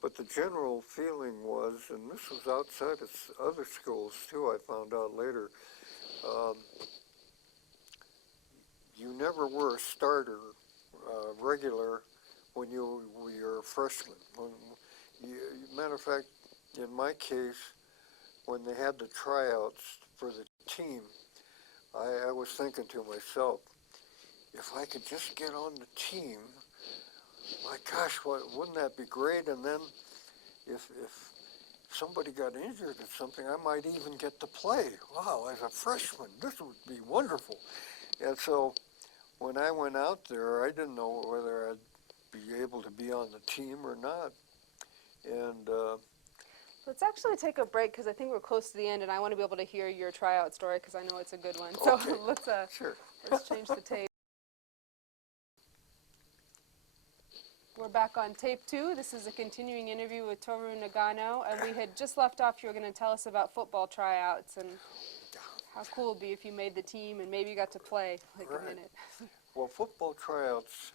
but the general feeling was, and this was outside of other schools too, I found out later, you never were a starter regular when you were a freshman. Matter of fact, in my case, when they had the tryouts for the team, I was thinking to myself, if I could just get on the team, my gosh, wouldn't that be great? And then if somebody got injured or something, I might even get to play. Wow, as a freshman, this would be wonderful. And so when I went out there, I didn't know whether I'd be able to be on the team or not. And Let's actually take a break because I think we're close to the end, and I want to be able to hear your tryout story because I know it's a good one. So okay. Sure. let's change the tape. We're back on tape 2. This is a continuing interview with Towru Nagano, and we had just left off. You were going to tell us about football tryouts and how cool it would be if you made the team and maybe you got to play like a minute. Well, football tryouts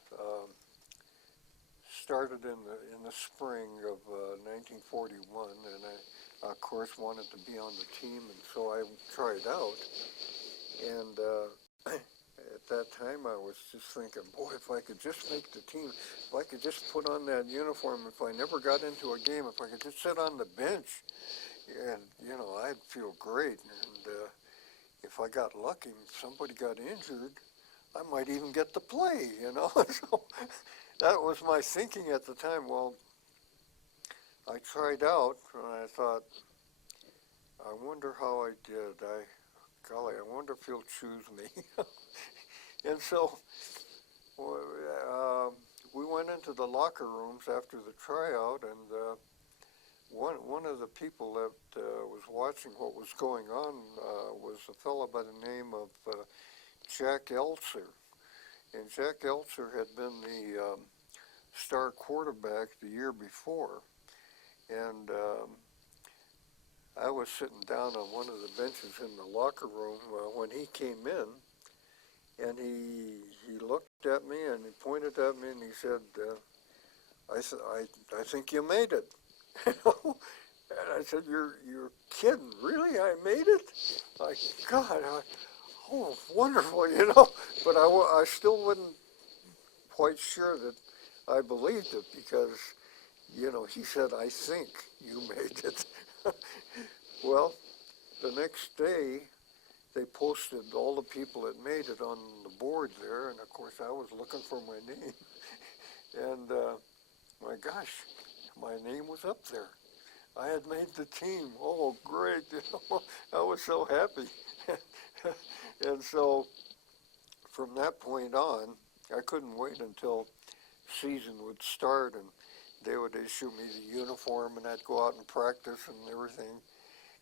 started in the spring of 1941, and I, of course, wanted to be on the team, and so I tried out. And at that time I was just thinking, boy, if I could just make the team, if I could just put on that uniform, if I never got into a game, if I could just sit on the bench, and, you know, I'd feel great. And if I got lucky, if somebody got injured, I might even get to play, you know. So that was my thinking at the time. Well, I tried out, and I thought, I wonder how I did. Golly, I wonder if he'll choose me. And so we went into the locker rooms after the tryout, and one of the people that was watching what was going on was a fellow by the name of Jack Eltzer. And Jack Eltzer had been the star quarterback the year before. And I was sitting down on one of the benches in the locker room when he came in, and he looked at me and he pointed at me and he said, I think you made it. And I said, you're kidding, really? I made it? Like, God, oh, wonderful, you know. But I still wasn't quite sure that I believed it because, you know, he said, I think you made it. Well, the next day, they posted all the people that made it on the board there, and of course I was looking for my name. And my gosh, my name was up there. I had made the team. Oh, great. You know, I was so happy. And so from that point on, I couldn't wait until season would start and they would issue me the uniform and I'd go out and practice and everything.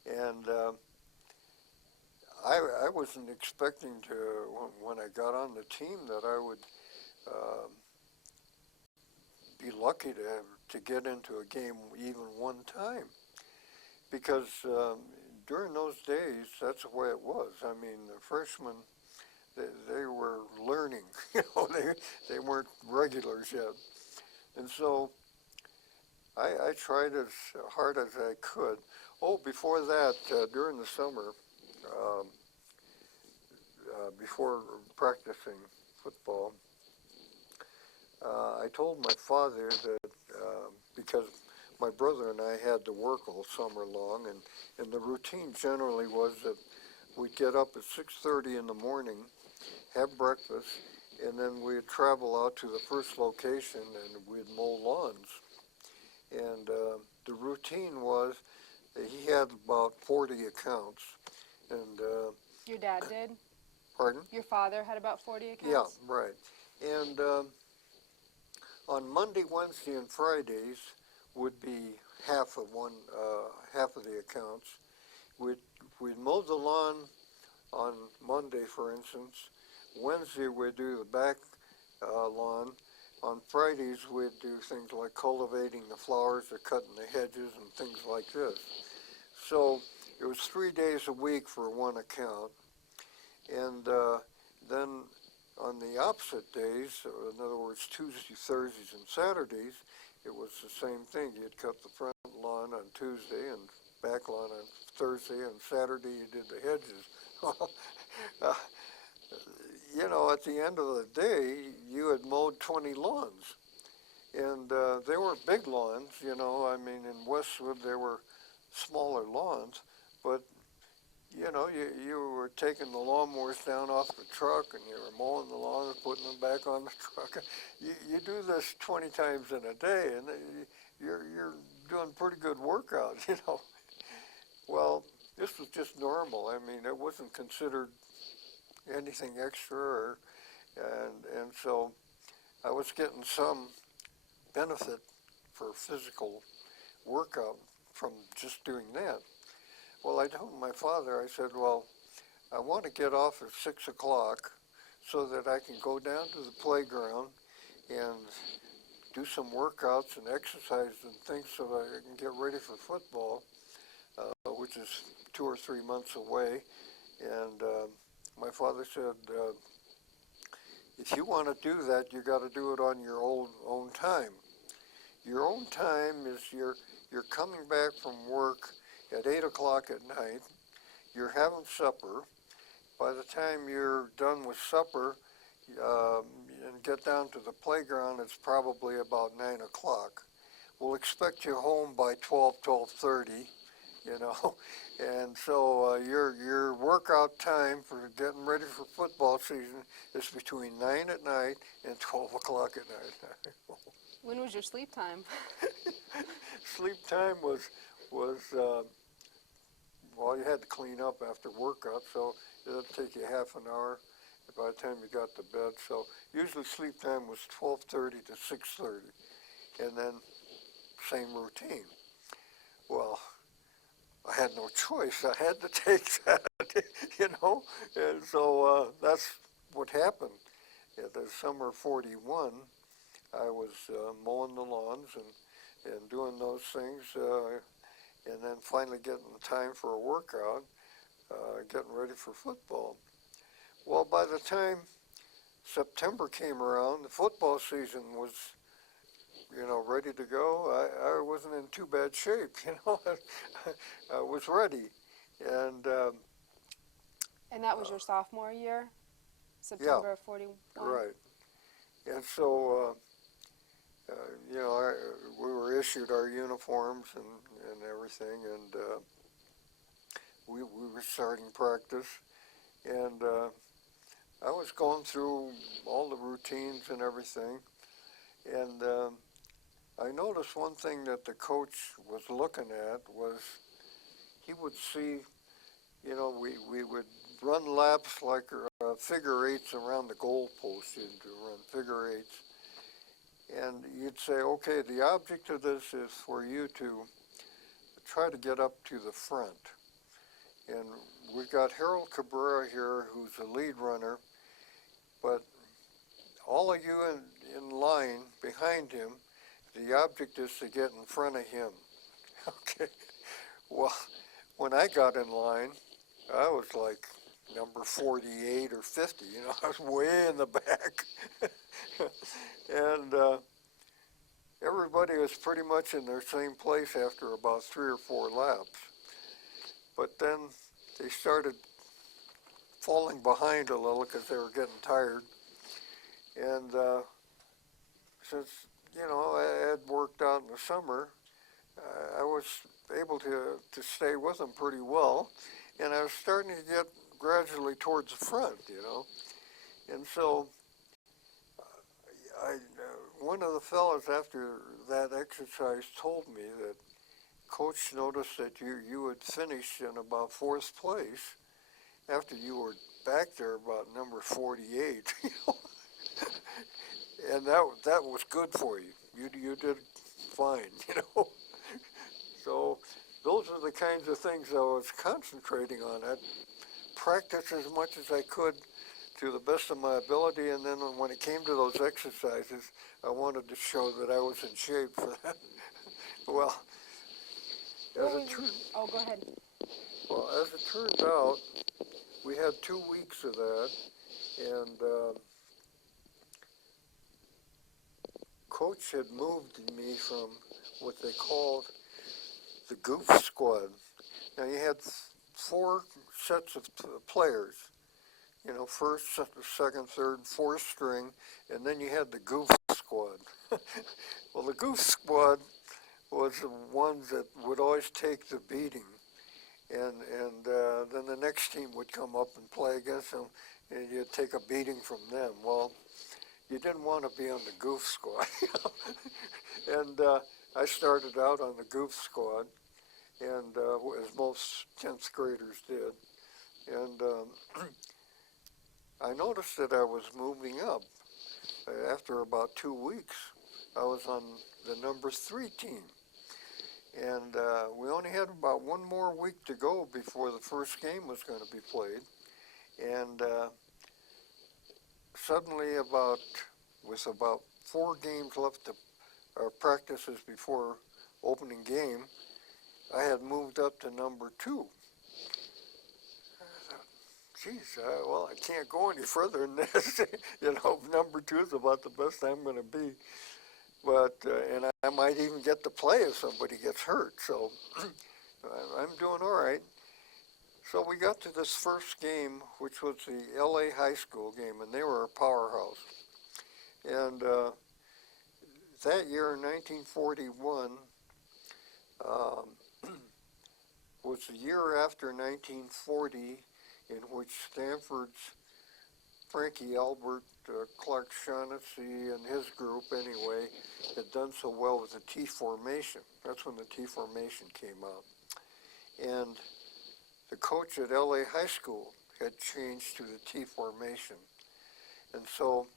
And I wasn't expecting to, when I got on the team, that I would be lucky to get into a game even one time. Because during those days, that's the way it was. I mean, the freshmen, they were learning. You know, they weren't regulars yet. And so I tried as hard as I could. Oh, before that, during the summer, before practicing football, I told my father that because my brother and I had to work all summer long, and the routine generally was that we'd get up at 6:30 in the morning, have breakfast, and then we'd travel out to the first location and we'd mow lawns. And the routine was that he had about 40 accounts. And Your dad did? pardon? Your father had about 40 accounts? Yeah, right. And on Monday, Wednesday, and Fridays would be half of the accounts. We'd mow the lawn on Monday, for instance. Wednesday we'd do the back lawn. On Fridays we'd do things like cultivating the flowers or cutting the hedges and things like this. So it was 3 days a week for one account. And then on the opposite days, in other words, Tuesdays, Thursdays, and Saturdays, it was the same thing. You'd cut the front lawn on Tuesday and back lawn on Thursday, and Saturday you did the hedges. You know, at the end of the day, you had mowed 20 lawns. And they weren't big lawns, you know. I mean, in Westwood, there were smaller lawns, but you know, you were taking the lawnmowers down off the truck and you were mowing the lawn and putting them back on the truck. You do this 20 times in a day and you're doing pretty good workout, you know. Well, this was just normal. I mean, it wasn't considered anything extra, and so I was getting some benefit for physical workout from just doing that. Well, I told my father, I said, well, I want to get off at 6 o'clock so that I can go down to the playground and do some workouts and exercise and things so that I can get ready for football, which is 2 or 3 months away. And my father said, if you want to do that, you got to do it on your own time. Your own time is you're coming back from work at 8 o'clock at night, you're having supper. by the time you're done with supper and get down to the playground, it's probably about 9 o'clock. We'll expect you home by 12:30, you know. And so your workout time for getting ready for football season is between 9 at night and 12 o'clock at night. When was your sleep time? Sleep time was well, you had to clean up after workout, so it'll take you half an hour by the time you got to bed. So usually sleep time was 12:30 to 6:30, and then same routine. Well, I had no choice. I had to take that, you know, and so that's what happened. At the summer '41, I was mowing the lawns and doing those things, and then finally getting time for a workout, getting ready for football. Well, by the time September came around, the football season was, you know, ready to go. I wasn't in too bad shape, you know. I was ready, and And that was your sophomore year, yeah, September of 41? right. And so, you know, we were issued our uniforms and everything, and we were starting practice, and I was going through all the routines and everything, and I noticed one thing that the coach was looking at was he would see, you know, we would run laps like figure eights around the goalpost. You'd run figure eights. And you'd say, okay, the object of this is for you to try to get up to the front. And we've got Harold Cabrera here, who's the lead runner, but all of you in line behind him, the object is to get in front of him. Okay. Well, when I got in line, I was like number 48 or 50, you know, I was way in the back. And everybody was pretty much in their same place after about 3 or 4 laps. But then they started falling behind a little because they were getting tired. And since, you know, I had worked out in the summer, I was able to stay with them pretty well. And I was starting to get gradually towards the front, you know. And so one of the fellows after that exercise told me that coach noticed that you had finished in about 4th place after you were back there about number 48, you know. And that was good for you. You did fine, you know. So those are the kinds of things I was concentrating on. I practiced as much as I could to the best of my ability, and then when it came to those exercises, I wanted to show that I was in shape for that. Well, Go ahead. Well, as it turns out, we had 2 weeks of that, and Coach had moved me from what they called the goof squad. Now you had 4 sets of players, you know, first, second, third, fourth string, and then you had the goof squad. Well, the goof squad was the ones that would always take the beating, and then the next team would come up and play against them, and you'd take a beating from them. Well, you didn't want to be on the goof squad, you know? And I started out on the goof squad, and as most 10th graders did, and I noticed that I was moving up. After about 2 weeks, I was on the number 3 team. And we only had about 1 more week to go before the first game was going to be played. And suddenly, with about 4 games left to practices before opening game, I had moved up to number 2. Geez, well, I can't go any further than this. You know, number 2 is about the best I'm going to be. But, and I might even get to play if somebody gets hurt. So I'm doing all right. So we got to this first game, which was the LA high school game, and they were a powerhouse. And that year, in 1941, um, was the year after 1940, in which Stanford's Frankie Albert, Clark Shaughnessy, and his group, anyway, had done so well with the T formation. That's when the T formation came out. And the coach at LA High School had changed to the T formation. And so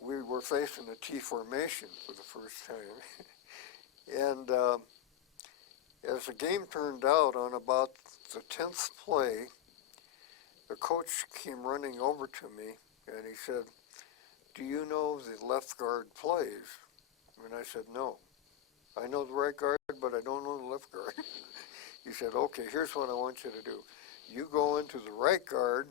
we were facing a T formation for the first time. And as the game turned out, on about the 10th play, the coach came running over to me and he said, "Do you know the left guard plays?" And I said, "No. I know the right guard, but I don't know the left guard." He said, "Okay, here's what I want you to do. You go into the right guard,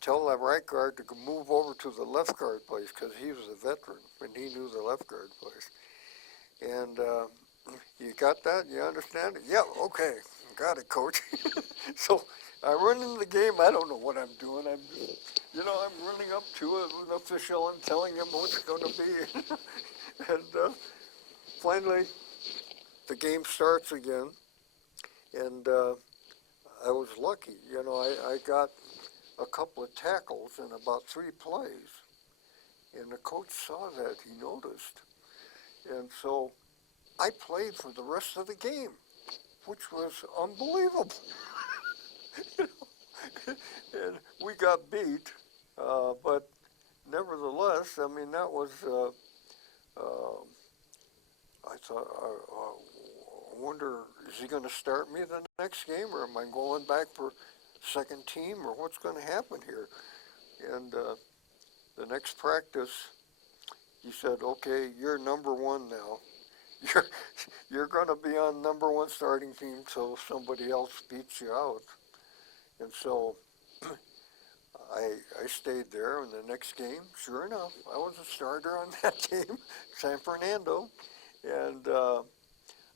tell that right guard to move over to the left guard place," because he was a veteran and he knew the left guard place. And you got that? You understand it? Yeah, okay. Got it, coach. So I run into the game. I don't know what I'm doing. I'm running up to an official and telling him what it's going to be. And finally, the game starts again. And I was lucky. I got a couple of tackles in about 3 plays. And the coach saw that. He noticed. And so I played for the rest of the game, which was unbelievable. And we got beat, but nevertheless, I mean, that was, I thought, I wonder, is he going to start me the next game, or am I going back for second team, or what's going to happen here? And the next practice, he said, "Okay, you're number 1 now. You're, you're going to be on number 1 starting team so somebody else beats you out." And so I stayed there, and the next game, sure enough, I was a starter on that team, San Fernando. And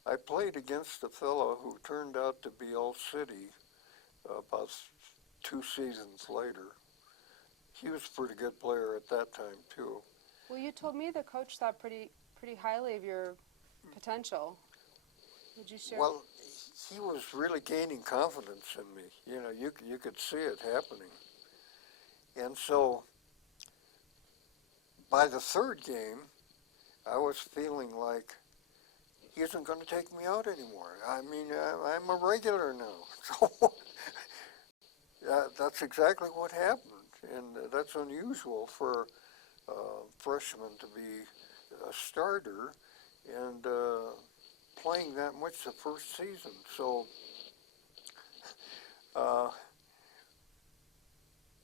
I played against a fellow who turned out to be All City about 2 seasons later. He was a pretty good player at that time, too. Well, you told me the coach thought pretty highly of your potential. Would you share? Well, he was really gaining confidence in me. You could see it happening. And so by the 3rd game, I was feeling like he isn't going to take me out anymore. I mean, I'm a regular now. So that's exactly what happened. And that's unusual for a freshman to be a starter and playing that much the first season. So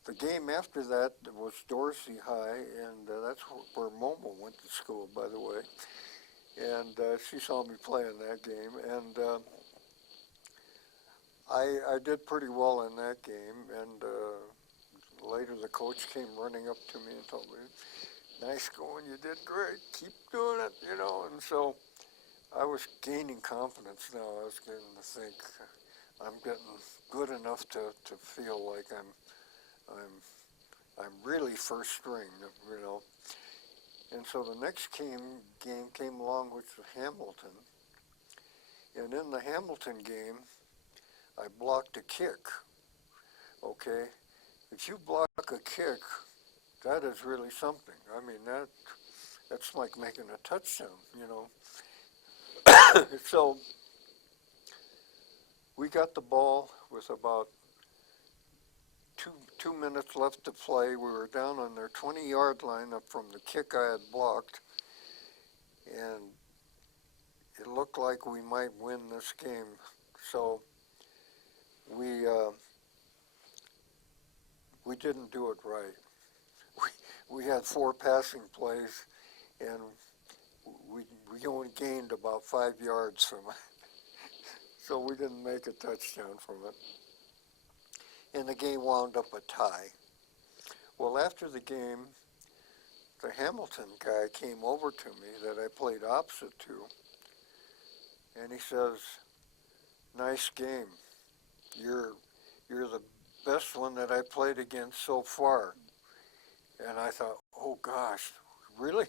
the game after that was Dorsey High, and that's where Momo went to school, by the way. And she saw me play in that game, and I did pretty well in that game. And later the coach came running up to me and told me, "Nice going, you did great, keep doing it," And so I was gaining confidence now. I was getting to think I'm getting good enough to feel like I'm really first string, And so the next game came along, which was Hamilton. And in the Hamilton game, I blocked a kick. Okay, if you block a kick, that is really something. I mean, that's like making a touchdown, So we got the ball with about two minutes left to play. We were down on their 20-yard line up from the kick I had blocked, and it looked like we might win this game. So we didn't do it right. We had 4 passing plays, and we only gained about 5 yards from it. So we didn't make a touchdown from it. And the game wound up a tie. Well, after the game, the Hamilton guy came over to me that I played opposite to, and he says, "Nice game. You're you're the best one that I played against so far. And I thought, oh gosh, really?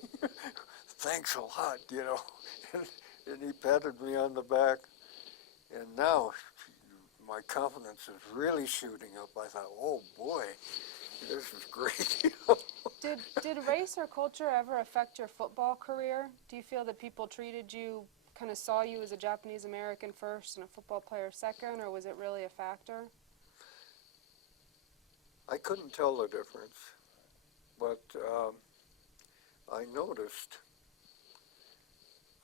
Thanks a lot, you know. And, and he patted me on the back. And now my confidence is really shooting up. I thought, oh boy, this is great. Did race or culture ever affect your football career? Do you feel that people treated you, kind of saw you as a Japanese American first and a football player second, or was it really a factor? I couldn't tell the difference, but I noticed,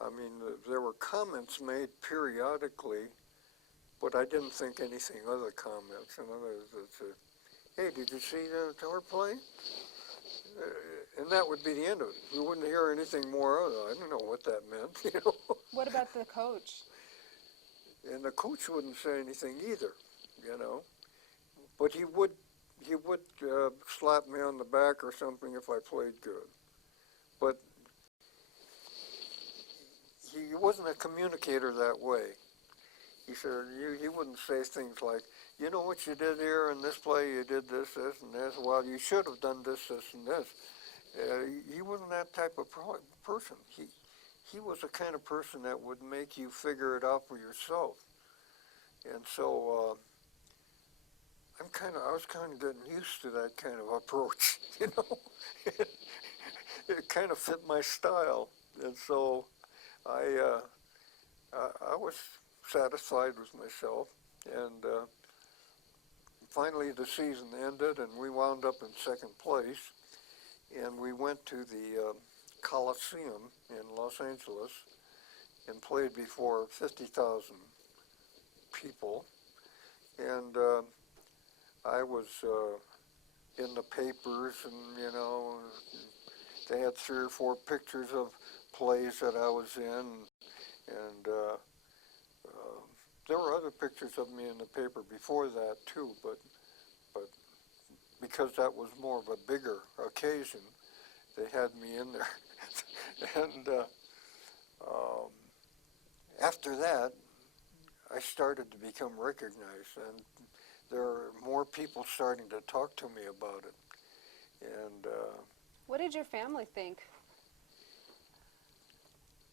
I mean, there were comments made periodically, but I didn't think anything of the comments. In other words, hey, did you see Towru play? And that would be the end of it. We wouldn't hear anything more of it. I didn't know what that meant, you know. What about the coach? And the coach wouldn't say anything either, you know. But he would slap me on the back or something if I played good. But he wasn't a communicator that way. He said, he wouldn't say things like, you know what you did here in this play, you did this, this, and this. Well, you should have done this, this, and this. He wasn't that type of person. He was the kind of person that would make you figure it out for yourself. And so I was kind of getting used to that kind of approach, you know. It kind of fit my style, and so I was satisfied with myself. And finally, the season ended, and we wound up in second place. And we went to the Coliseum in Los Angeles and played before 50,000 people. And I was in the papers, and you know, they had 3 or 4 pictures of plays that I was in, and there were other pictures of me in the paper before that too, but because that was more of a bigger occasion, they had me in there. And after that, I started to become recognized, and there are more people starting to talk to me about it. And What did your family think?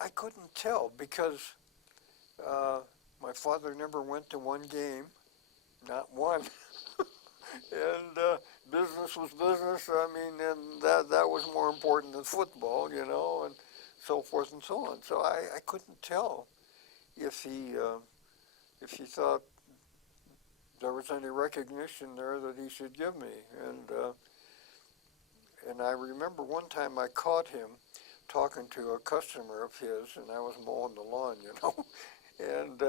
I couldn't tell because my father never went to one game, not one. And business was business. I mean, and that was more important than football, you know, and so forth and so on. So I couldn't tell if he thought there was any recognition there that he should give me. And I remember one time I caught him talking to a customer of his, and I was mowing the lawn, you know. And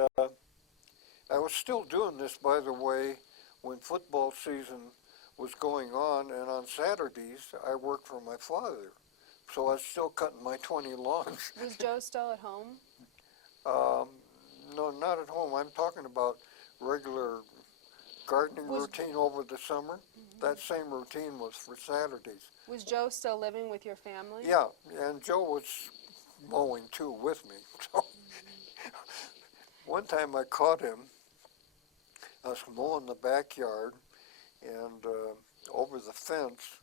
I was still doing this, by the way, when football season was going on, and on Saturdays I worked for my father. So I was still cutting my 20 lawns. Was Joe still at home? No, not at home. I'm talking about regular gardening routine over the summer. Mm-hmm. That same routine was for Saturdays. Was Joe still living with your family? Yeah, and Joe was mowing too with me. So one time I caught him. I was mowing the backyard, and over the fence,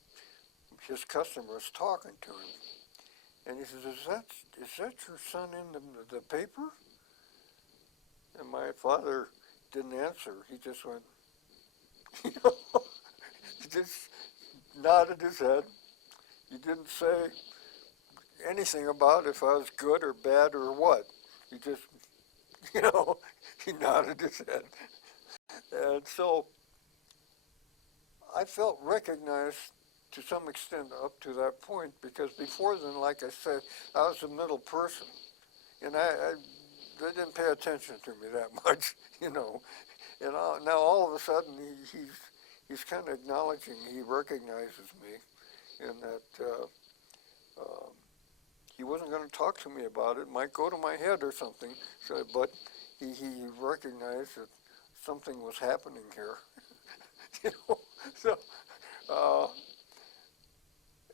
his customer was talking to him. And he says, is that your son in the paper? And my father didn't answer. He just went, you know, he just nodded his head. He didn't say anything about if I was good or bad or what. He just, you know, he nodded his head. And so I felt recognized to some extent up to that point, because before then, like I said, I was a middle person. And they didn't pay attention to me that much, you know. And now all of a sudden he's kind of acknowledging, he recognizes me, and that he wasn't going to talk to me about it. It might go to my head or something, so, but he recognized that something was happening here. You know, so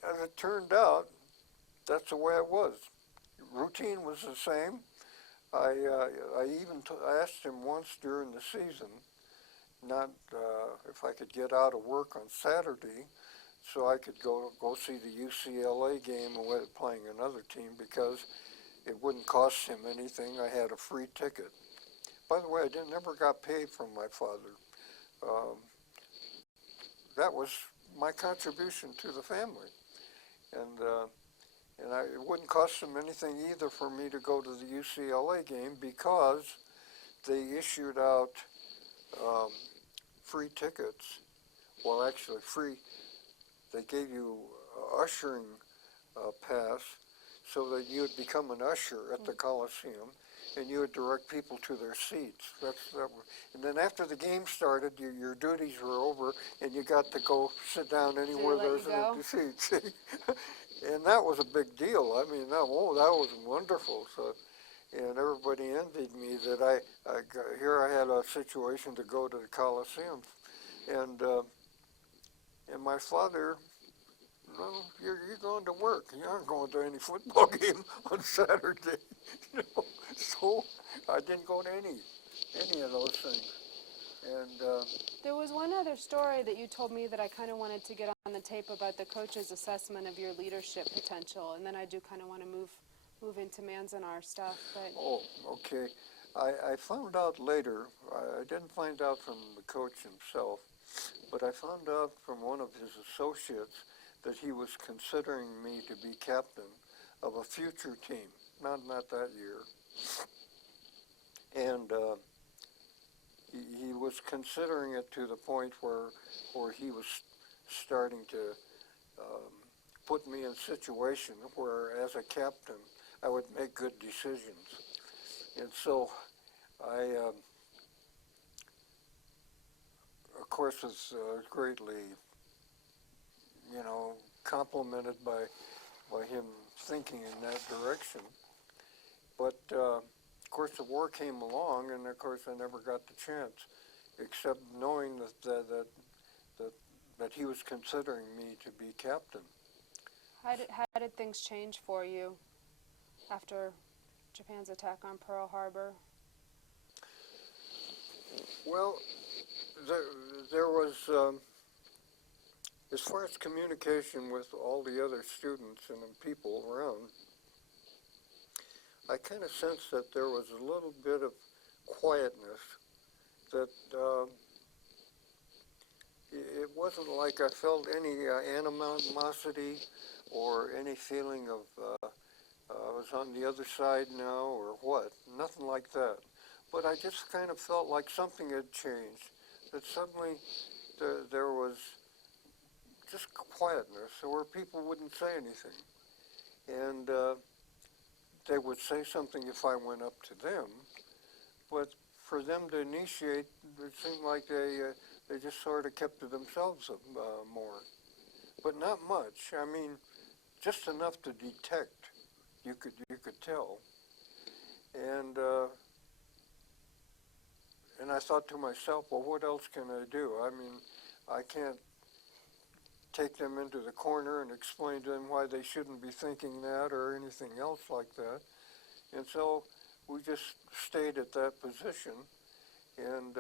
as it turned out, that's the way it was. Routine was the same. I even asked him once during the season not if I could get out of work on Saturday, so I could go see the UCLA game with playing another team because it wouldn't cost him anything. I had a free ticket. By the way, I never got paid from my father. Um, that was my contribution to the family, and it wouldn't cost him anything either for me to go to the UCLA game because they issued out um, free tickets. Well, actually, free. They gave you a ushering pass so that you would become an usher at the Coliseum, and you would direct people to their seats. And then after the game started, your duties were over, and you got to go sit down anywhere there's an empty seat. And that was a big deal. I mean, that was wonderful. So, and everybody envied me that here I had a situation to go to the Coliseum, and and my father, no, you're going to work. You aren't going to any football game on Saturday. You know, so I didn't go to any of those things. And There was one other story that you told me that I kind of wanted to get on the tape about the coach's assessment of your leadership potential, and then I do kind of want to move into Manzanar stuff. But oh, okay. I found out later. I didn't find out from the coach himself, but I found out from one of his associates that he was considering me to be captain of a future team, not that year. And he was considering it to the point where he was starting to um, put me in a situation where, as a captain, I would make good decisions. And so I, of course, was greatly, complimented by him thinking in that direction. But of course, the war came along, and of course, I never got the chance, except knowing that he was considering me to be captain. how did things change for you after Japan's attack on Pearl Harbor? Well, there was, as far as communication with all the other students and people around, I kind of sensed that there was a little bit of quietness, that it wasn't like I felt any animosity or any feeling of I was on the other side now or what, nothing like that. But I just kind of felt like something had changed, that suddenly there was just quietness where people wouldn't say anything. And they would say something if I went up to them, but for them to initiate, it seemed like they just sort of kept to themselves more. But not much. I mean, just enough to detect. You could tell. And I thought to myself, well, what else can I do? I mean, I can't take them into the corner and explain to them why they shouldn't be thinking that or anything else like that. And so we just stayed at that position. And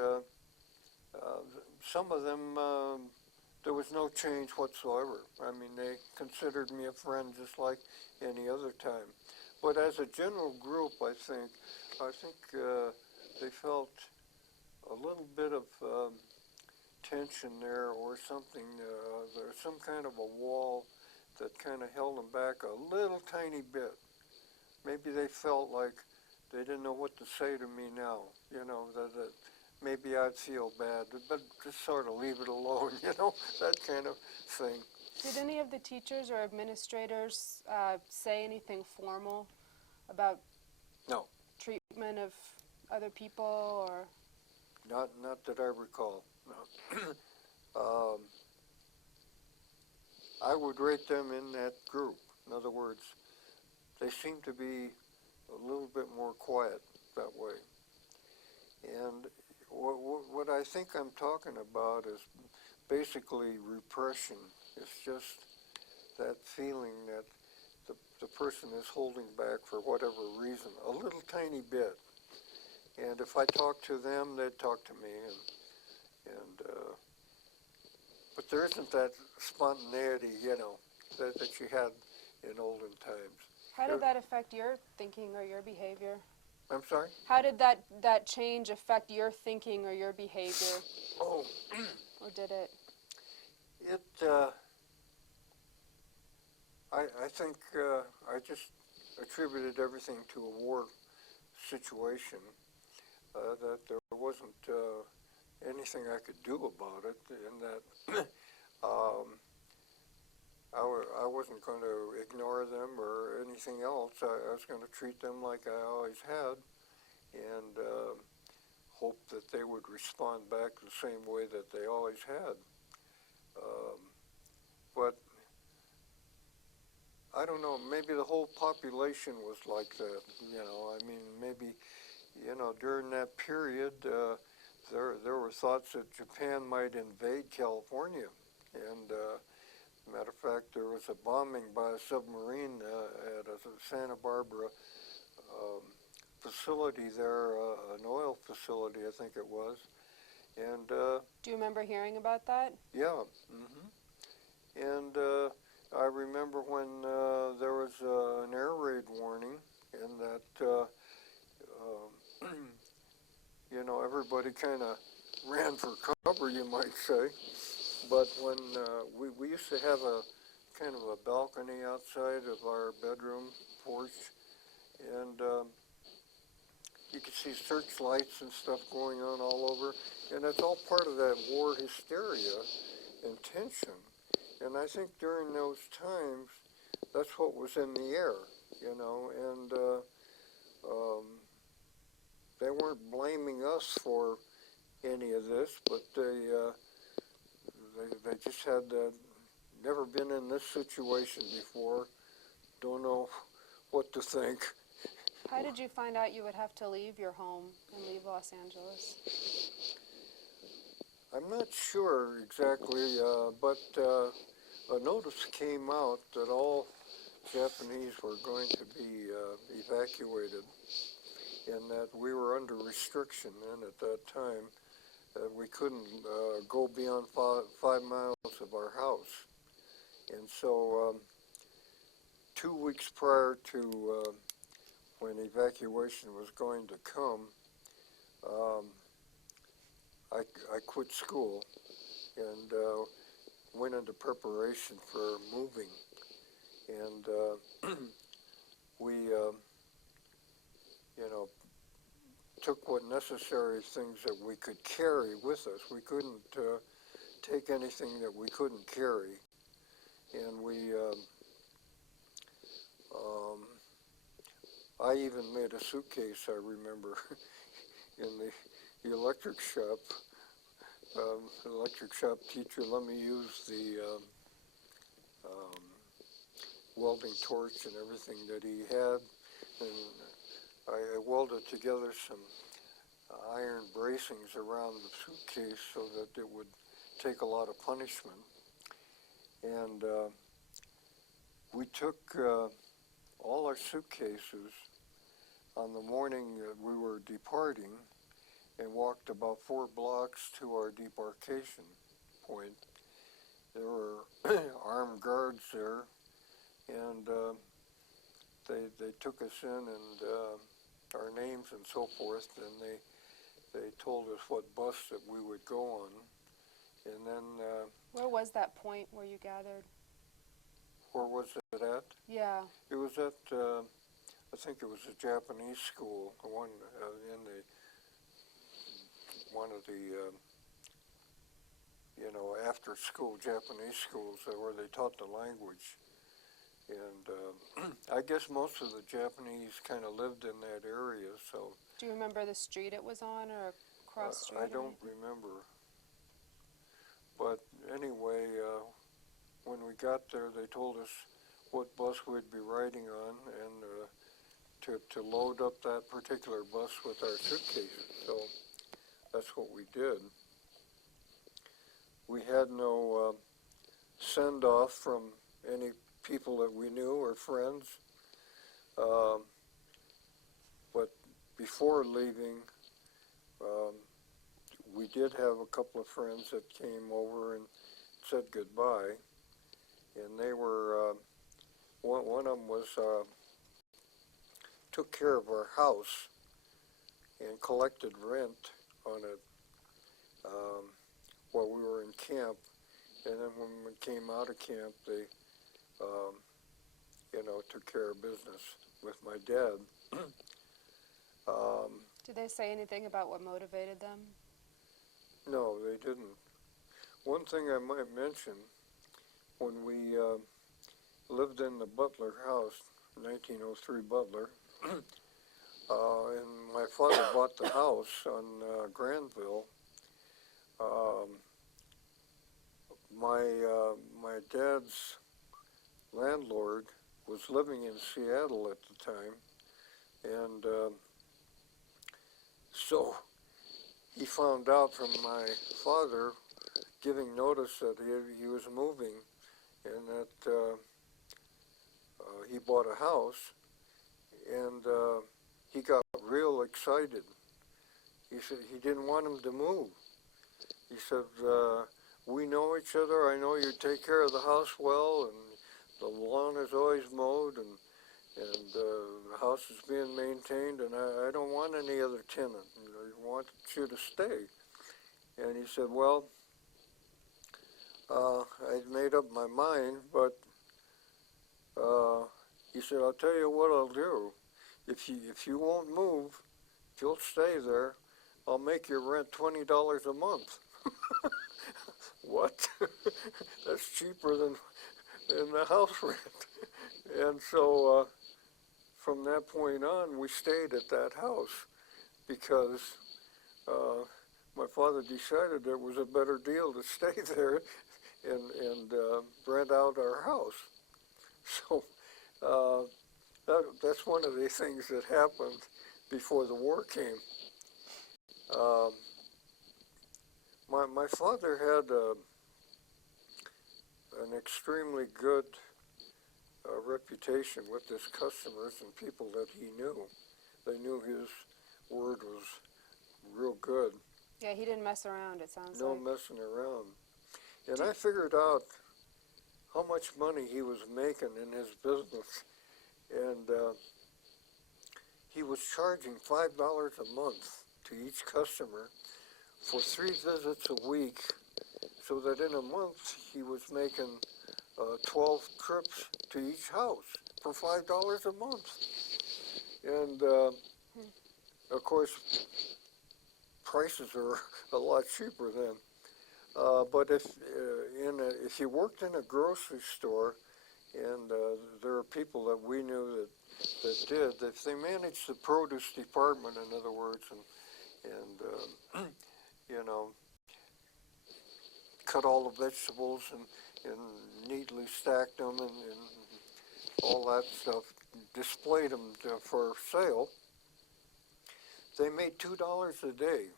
some of them, there was no change whatsoever. I mean, they considered me a friend just like any other time. But as a general group, I think they felt a little bit of tension there or something. There's some kind of a wall that kind of held them back a little tiny bit. Maybe they felt like they didn't know what to say to me now, that maybe I'd feel bad, but just sort of leave it alone, that kind of thing. Did any of the teachers or administrators say anything formal about No. treatment of other people, or? Not that I recall, no. I would rate them in that group. In other words, they seem to be a little bit more quiet that way. And what I think I'm talking about is basically repression. It's just that feeling that the person is holding back for whatever reason, a little tiny bit. And if I talked to them, they'd talk to me. And but there isn't that spontaneity, that you had in olden times. How did that affect your thinking or your behavior? I'm sorry? How did that change affect your thinking or your behavior? Oh, Or did it? I think I just attributed everything to a war situation, that there wasn't anything I could do about it, and that I wasn't going to ignore them or anything else. I was going to treat them like I always had, and hope that they would respond back the same way that they always had. But I don't know, maybe the whole population was like that, I mean, maybe, during that period, there were thoughts that Japan might invade California. And matter of fact, there was a bombing by a submarine at a Santa Barbara facility there, an oil facility, I think it was. And Do you remember hearing about that? yeah, and I remember when there was an air raid warning, and that everybody kind of ran for cover, you might say. But when we used to have a kind of a balcony outside of our bedroom porch, and you could see searchlights and stuff going on all over, and it's all part of that war hysteria and tension. And I think during those times, that's what was in the air, and they weren't blaming us for any of this, but they just had never been in this situation before, don't know what to think. How did you find out you would have to leave your home and leave Los Angeles? I'm not sure exactly, but a notice came out that all Japanese were going to be evacuated, and that we were under restriction then at that time. We couldn't go beyond 5 miles of our house. And so 2 weeks prior to when evacuation was going to come, I quit school and went into preparation for moving. And we, took what necessary things that we could carry with us. We couldn't take anything that we couldn't carry. And I even made a suitcase, I remember, in the electric shop. The electric shop teacher let me use the welding torch and everything that he had, and I welded together some iron bracings around the suitcase so that it would take a lot of punishment. And we took all our suitcases on the morning that we were departing and walked about 4 blocks to our debarkation point. There were armed guards there, and they took us in, and our names and so forth, and they told us what bus that we would go on. And then Where was that point where you gathered? where was it at? Yeah. It was at I think it was a Japanese school, one in one of the after school Japanese schools where they taught the language. And I guess most of the Japanese kind of lived in that area, so. Do you remember the street it was on or cross street? I don't remember. But anyway, when we got there, they told us what bus we'd be riding on, and to load up that particular bus with our suitcases. So that's what we did. We had no send-off from any people that we knew or friends. But before leaving, we did have a couple of friends that came over and said goodbye, and they were, one of them was, took care of our house and collected rent on it while we were in camp, and then when we came out of camp, they, took care of business with my dad. Did they say anything about what motivated them? No, they didn't. One thing I might mention, when we lived in the Butler house, 1903 Butler, and my father bought the house on Granville, my dad's landlord was living in Seattle at the time, and so he found out from my father giving notice that he was moving and that he bought a house, and he got real excited. He said he didn't want him to move. He said, we know each other, I know you take care of the house well, and the lawn is always mowed, and the house is being maintained, and I don't want any other tenant. I want you to stay. And he said, well, I'd made up my mind, but he said, I'll tell you what I'll do. If you won't move, if you'll stay there, I'll make your rent $20 a month. What? That's cheaper than the house rent. And so from that point on, we stayed at that house because my father decided it was a better deal to stay there and rent out our house. So that's one of the things that happened before the war came. My father had an extremely good reputation with his customers and people that he knew. They knew his word was real good. Yeah, he didn't mess around, it sounds No like. messing around. And I figured out how much money he was making in his business. And he was charging $5 a month to each customer for 3 visits a week, so that in a month he was making 12 trips to each house for $5 a month. And of course, prices are a lot cheaper then. But if you worked in a grocery store, and there are people that we knew that did, if they managed the produce department, in other words, and cut all the vegetables and neatly stacked them and all that stuff, displayed them for sale, they made $2 a day,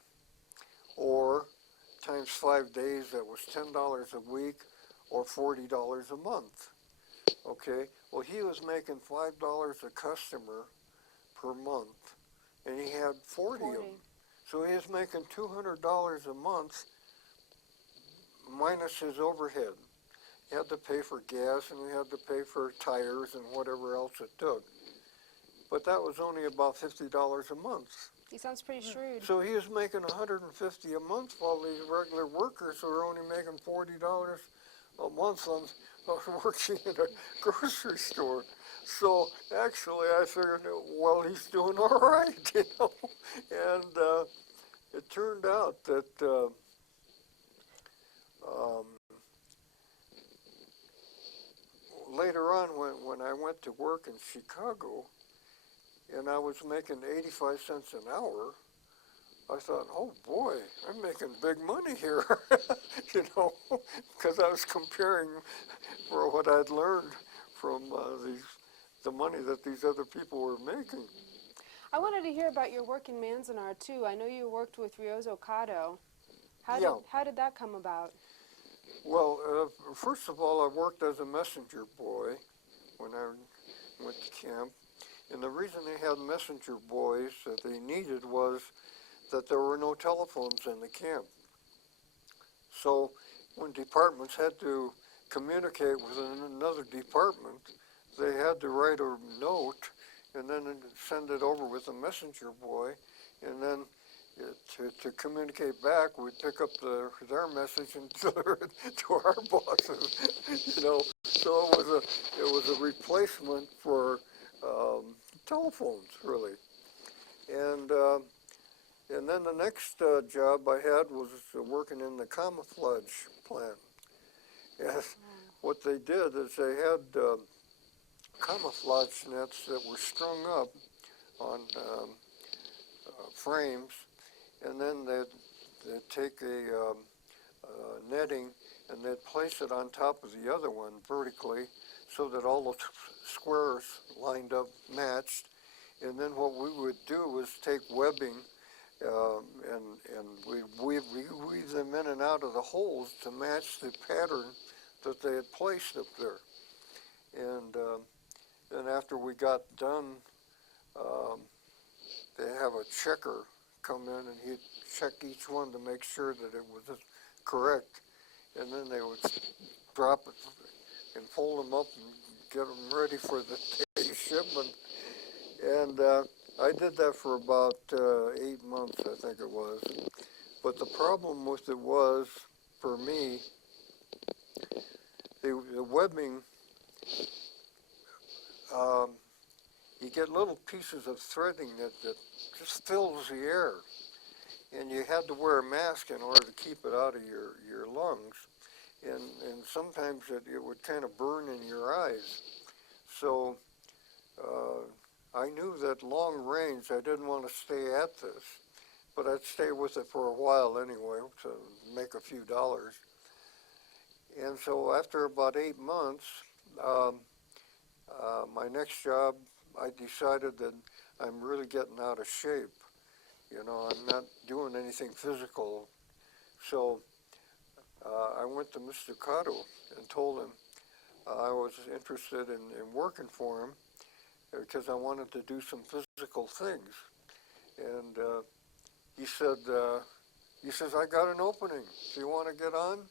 or times 5 days, that was $10 a week, or $40 a month. Okay, well, he was making $5 a customer per month, and he had 40 of them. So he was making $200 a month minus his overhead. He had to pay for gas, and we had to pay for tires and whatever else it took. But that was only about $50 a month. He sounds pretty shrewd. So he was making $150 a month, while these regular workers were only making $40 a month on working in a grocery store. So actually I figured, well, he's doing all right, And it turned out that later on, when I went to work in Chicago, and I was making 85 cents an hour, I thought, oh boy, I'm making big money here, because I was comparing for what I'd learned from the money that these other people were making. I wanted to hear about your work in Manzanar, too. I know you worked with Ryozo Kato. How did that come about? Well, first of all, I worked as a messenger boy when I went to camp. And the reason they had messenger boys that they needed was that there were no telephones in the camp. So when departments had to communicate with another department, they had to write a note and then send it over with a messenger boy, and then to communicate back, we'd pick up their message and deliver it to our bosses. So it was a replacement for telephones, really. And and then the next job I had was working in the camouflage plant. And what they did is they had camouflage nets that were strung up on frames, and then they'd take a netting and they'd place it on top of the other one vertically so that all the squares lined up matched. And then what we would do was take webbing and we'd weave them in and out of the holes to match the pattern that they had placed up there. And then after we got done, they have a checker come in and he'd check each one to make sure that it was correct. And then they would drop it and fold them up and get them ready for the day's shipment. And I did that for about 8 months, I think it was. But the problem with it was, for me, the webbing, you get little pieces of threading that just fills the air. And you had to wear a mask in order to keep it out of your lungs. And sometimes it would kind of burn in your eyes. So I knew that long range, I didn't want to stay at this, but I'd stay with it for a while anyway to make a few dollars. And so after about 8 months, my next job, I decided that I'm really getting out of shape. I'm not doing anything physical. So I went to Mr. Towru and told him I was interested in working for him because I wanted to do some physical things. And he says, I got an opening. Do you want to get on?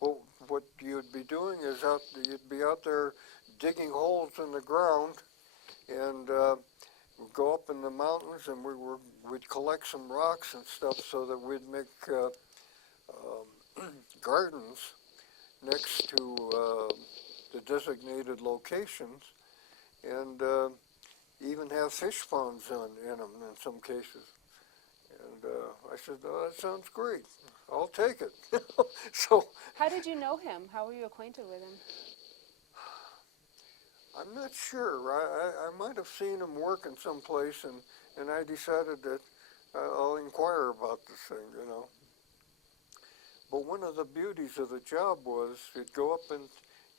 Well, what you'd be doing is you'd be out there digging holes in the ground and we'd go up in the mountains and we'd collect some rocks and stuff so that we'd make gardens next to the designated locations, and even have fish ponds in them in some cases. And I said, oh, that sounds great. I'll take it. So How did you know him? How were you acquainted with him? I'm not sure. I might have seen him working someplace, and I decided that I'll inquire about this thing. But one of the beauties of the job was he'd go up and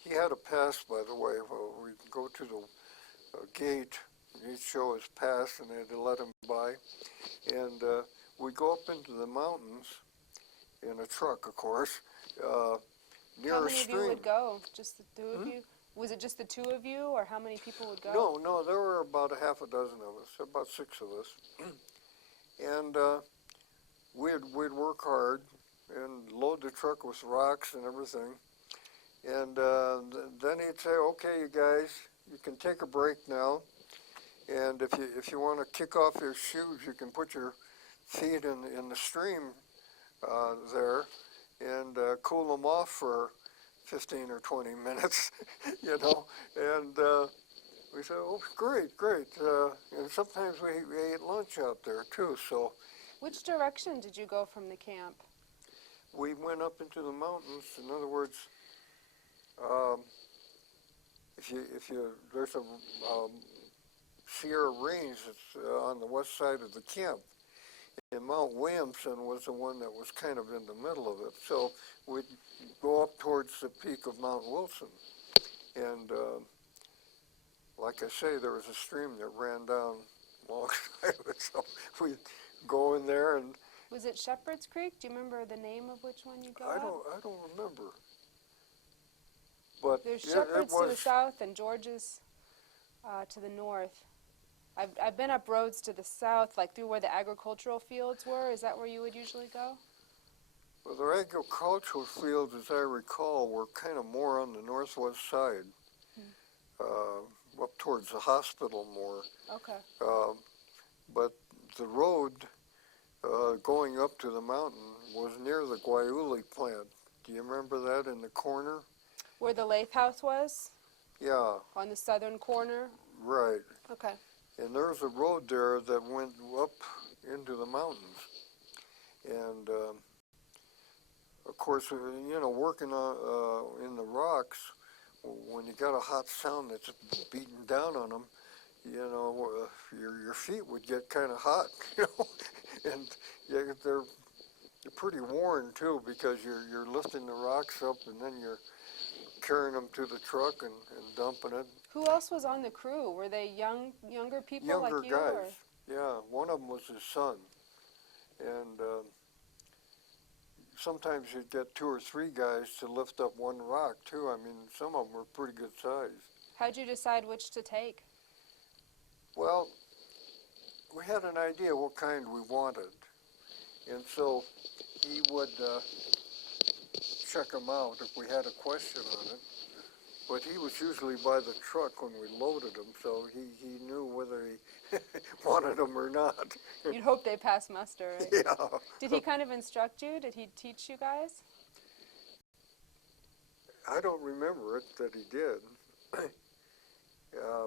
he had a pass, by the way. Well, we'd go to the gate, and he'd show his pass, and they'd let him by. And we'd go up into the mountains in a truck, of course, near How a many of you stream. would go? Just the two of you? Was it just the two of you, or how many people would go? No, there were about a half a dozen of us, about 6 of us. And we'd work hard and load the truck with rocks and everything. And then he'd say, okay, you guys, you can take a break now. And if you want to kick off your shoes, you can put your feet in the stream there and cool them off for 15 or 20 minutes, And we said, oh, great. And sometimes we ate lunch out there too. So Which direction did you go from the camp? we went up into the mountains. In other words, there's a Sierra Range that's on the west side of the camp, and Mount Williamson was the one that was kind of in the middle of it. So we'd go up towards the peak of Mount Wilson, and like I say, there was a stream that ran down alongside of it. So we'd go in there, and Was it Shepherd's Creek? Do you remember the name of which one you go I up? don't remember. But There's it Shepherd's to the was, south and George's to the north. I've been up roads to the south, like through where the agricultural fields were. Is that where you would usually go? Well, the agricultural fields, as I recall, were kind of more on the northwest side, up towards the hospital more. Okay. But the road going up to the mountain was near the Guayuli plant. Do you remember that in the corner? Where the Lathe House was? Yeah, On the southern corner? right. Okay. And there's a road there that went up into the mountains. And of course, working on, in the rocks, when you got a hot sound that's beating down on them, your feet would get kind of hot, and yeah, they're pretty worn too, because you're lifting the rocks up and then you're carrying them to the truck and dumping it. Who else was on the crew? Were they younger people Younger like you? guys, Or? yeah. One of them was his son, and sometimes you'd get 2 or 3 guys to lift up one rock too. I mean, some of them were pretty good size. How'd you decide which to take? Well, we had an idea what kind we wanted, and so he would check them out if we had a question on it. But he was usually by the truck when we loaded them, so he knew whether he wanted them or not. You'd hope they pass muster, right? Yeah. Did he kind of instruct you? Did he teach you guys? I don't remember it that he did,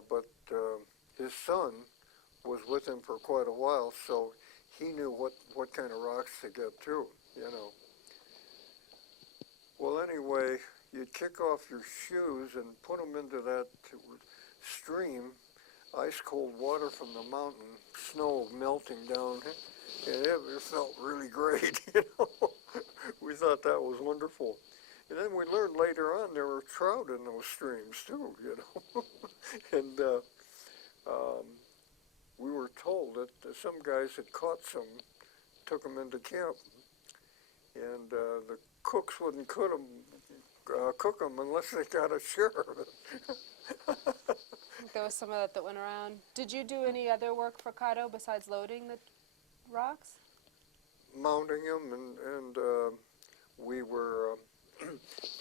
but his son was with him for quite a while, so he knew what kind of rocks to get too, Well, anyway, you'd kick off your shoes and put them into that stream, ice cold water from the mountain, snow melting down, and it felt really great, We thought that was wonderful. And then we learned later on there were trout in those streams too, And we were told that some guys had caught some, took them into camp, and the cooks wouldn't cook them unless they got a share of it. There was some of that went around. Did you do any other work for Kato besides loading the rocks? Mounting them, and we were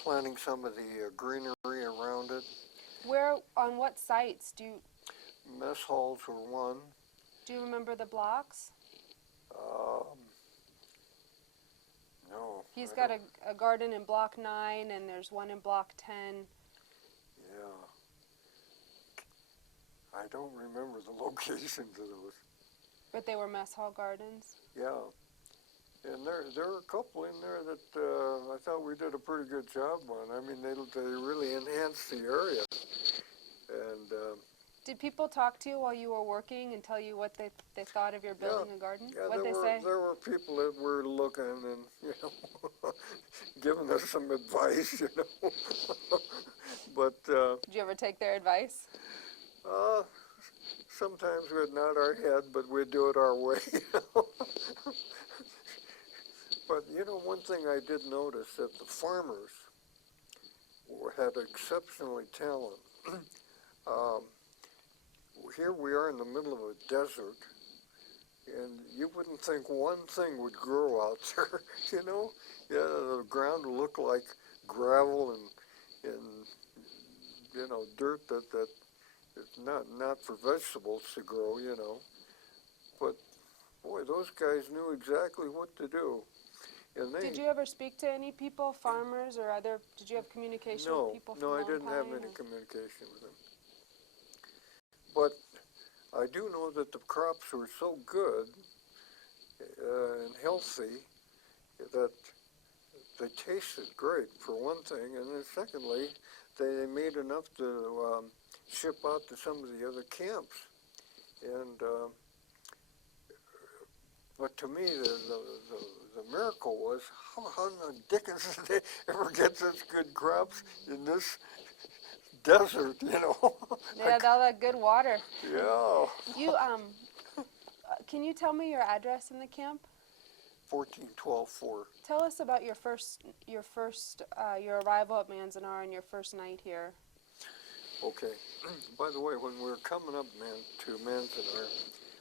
planting some of the greenery around it. Where, on what sites Mess halls were one. do you remember the blocks? No. He's got a garden in block 9, and there's one in block 10. Yeah. I don't remember the locations of those. But they were mess hall gardens. Yeah. And there were a couple in there that I thought we did a pretty good job on. I mean, they really enhanced the area. And did people talk to you while you were working and tell you what they thought of your building a garden? yeah, What'd they say? there were people that were looking and, giving us some advice, But Did you ever take their advice? sometimes we'd nod our head, but we'd do it our way. But, one thing I did notice that the farmers had exceptionally talent. Here we are in the middle of a desert, and you wouldn't think one thing would grow out there, Yeah, the ground would look like gravel and dirt that it's not for vegetables to grow, But, boy, those guys knew exactly what to do. And Did you ever speak to any people, farmers or other? Did you have communication with people from No, I Lone didn't have Pine, any or? communication with them. But I do know that the crops were so good and healthy that they tasted great, for one thing, and then secondly, they made enough to ship out to some of the other camps. And but to me, the miracle was how in the dickens did they ever get such good crops in this desert, Yeah, all that good water. Yeah. You can you tell me your address in the camp? 1412-4. Tell us about your arrival at Manzanar and your first night here. Okay. By the way, when we were coming up to Manzanar,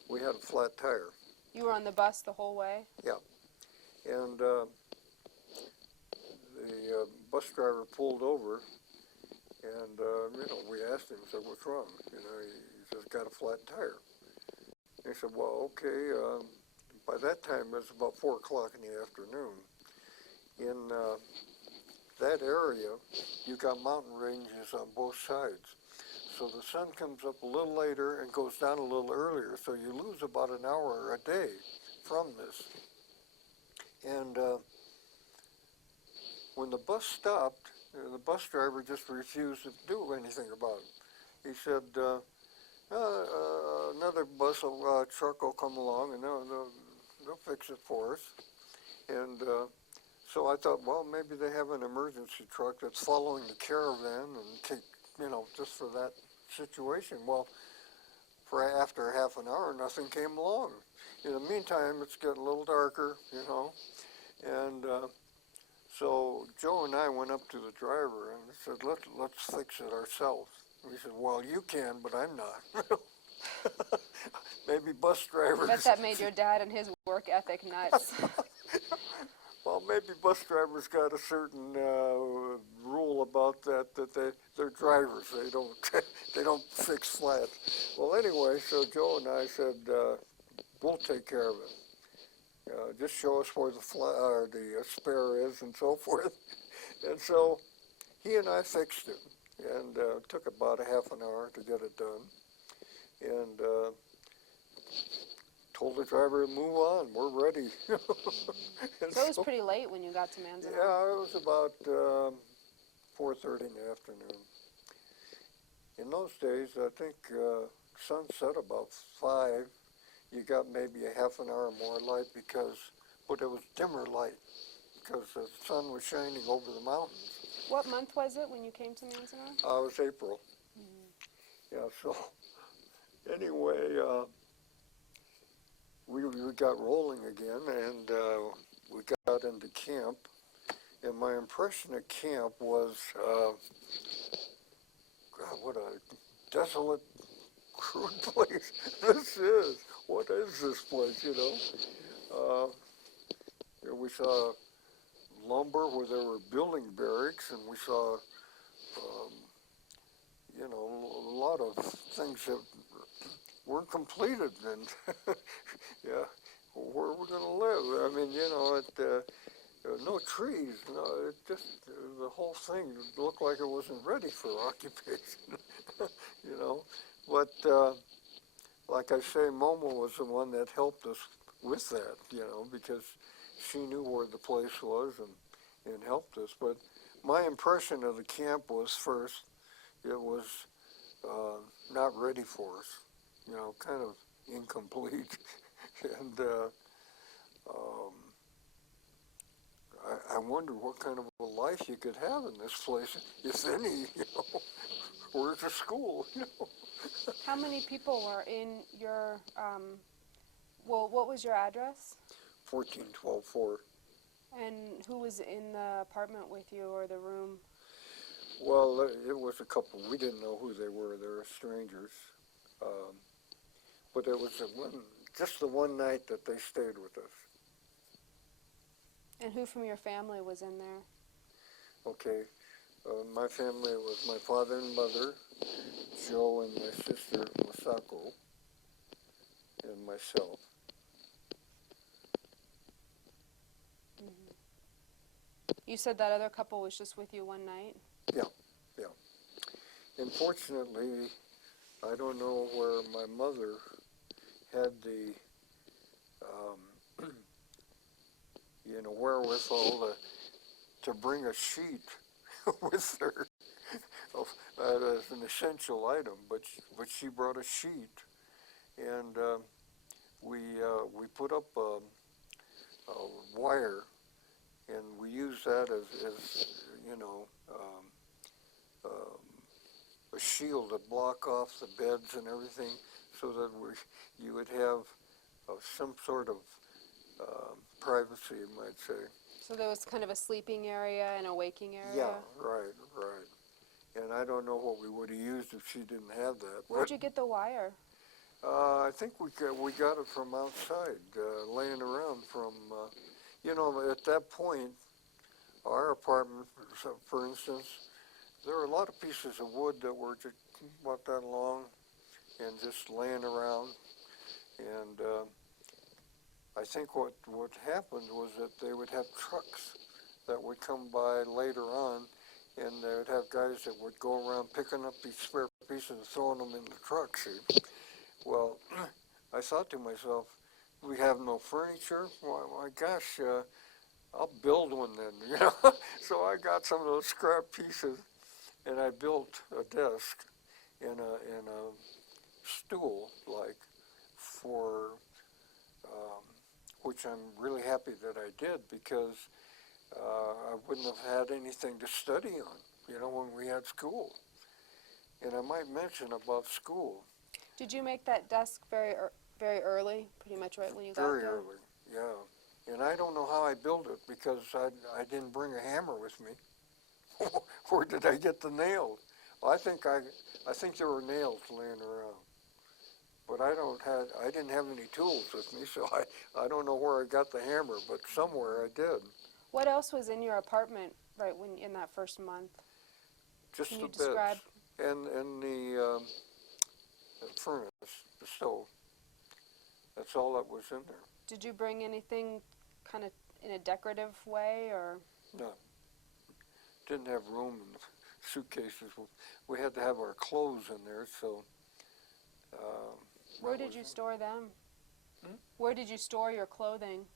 we had a flat tire. You were on the bus the whole way? Yeah. And the bus driver pulled over, and, we asked him, said, what's wrong? He says, got a flat tire. And he said, well, okay. By that time, it was about 4 o'clock in the afternoon. In that area, you got mountain ranges on both sides. So the sun comes up a little later and goes down a little earlier. So you lose about an hour a day from this. And when the bus stopped, the bus driver just refused to do anything about it. He said, another truck will come along and they'll fix it for us. And so I thought, well, maybe they have an emergency truck that's following the caravan and just for that situation. Well, after half an hour, nothing came along. In the meantime, it's getting a little darker, and so Joe and I went up to the driver and said, let's fix it ourselves. And he said, well, you can, but I'm not. Maybe bus drivers. I bet that made your dad and his work ethic nuts. Well, maybe bus drivers got a certain rule about that they're drivers. They don't fix flats. Well, anyway, so Joe and I said, we'll take care of it. Just show us where the spare is and so forth. And so he and I fixed it, and it took about a half an hour to get it done. And told the driver to move on. We're ready. So it was pretty late when you got to Manzanar? Yeah, it was about 4:30 in the afternoon. In those days, I think sun set about 5. You got maybe a half an hour more light but it was dimmer light because the sun was shining over the mountains. What month was it when you came to Manzanar? It was April. Mm-hmm. Yeah, so anyway, we got rolling again, and we got into camp. And my impression of camp was, God, what a desolate, crude place this is. What is this place, we saw lumber where they were building barracks, and we saw, a lot of things that weren't completed, and yeah, where are we going to live? I mean, no trees, it just, the whole thing looked like it wasn't ready for occupation, But, like I say, Momo was the one that helped us with that, because she knew where the place was and helped us. But my impression of the camp was, first, it was not ready for us, kind of incomplete. And I wonder what kind of a life you could have in this place, if any, Where's the school, How many people were in your, what was your address? 14124. And who was in the apartment with you, or the room? Well, it was a couple. We didn't know who they were. They were strangers. But it was just the one night that they stayed with us. And who from your family was in there? Okay. My family was my father and mother, Joe and my sister Masako, and myself. Mm-hmm. You said that other couple was just with you one night? Yeah. Unfortunately, I don't know where my mother had the, wherewithal to bring a sheet with her as an essential item, but she brought a sheet, and we put up a wire, and we used that as a shield to block off the beds and everything, so that you would have some sort of privacy, you might say. So there was kind of a sleeping area and a waking area? Yeah, right. and I don't know what we would have used if she didn't have that. Where'd you get the wire? I think we got it from outside, laying around from, at that point, our apartment, for instance, there were a lot of pieces of wood that were just about that long and just laying around. And I think what happened was that they would have trucks that would come by later on, and they would have guys that would go around picking up these spare pieces and throwing them in the truck, see. Well, I thought to myself, we have no furniture? Why, my gosh, I'll build one then, So I got some of those scrap pieces, and I built a desk and a stool, like, for, which I'm really happy that I did, because I wouldn't have had anything to study on, when we had school. And I might mention about school. Did you make that desk very early, pretty much right when you got Very there? early, yeah. And I don't know how I built it, because I didn't bring a hammer with me. Where did I get the nails? Well, I think there were nails laying around. But I didn't have any tools with me, so I don't know where I got the hammer, but somewhere I did. What else was in your apartment right when in that first month? Just Can the you describe? beds and the furnace, the stove. That's all that was in there. Did you bring anything kind of in a decorative way, or? No. Didn't have room in the suitcases. We had to have our clothes in there, so. Where did you store them? Where did you store your clothing?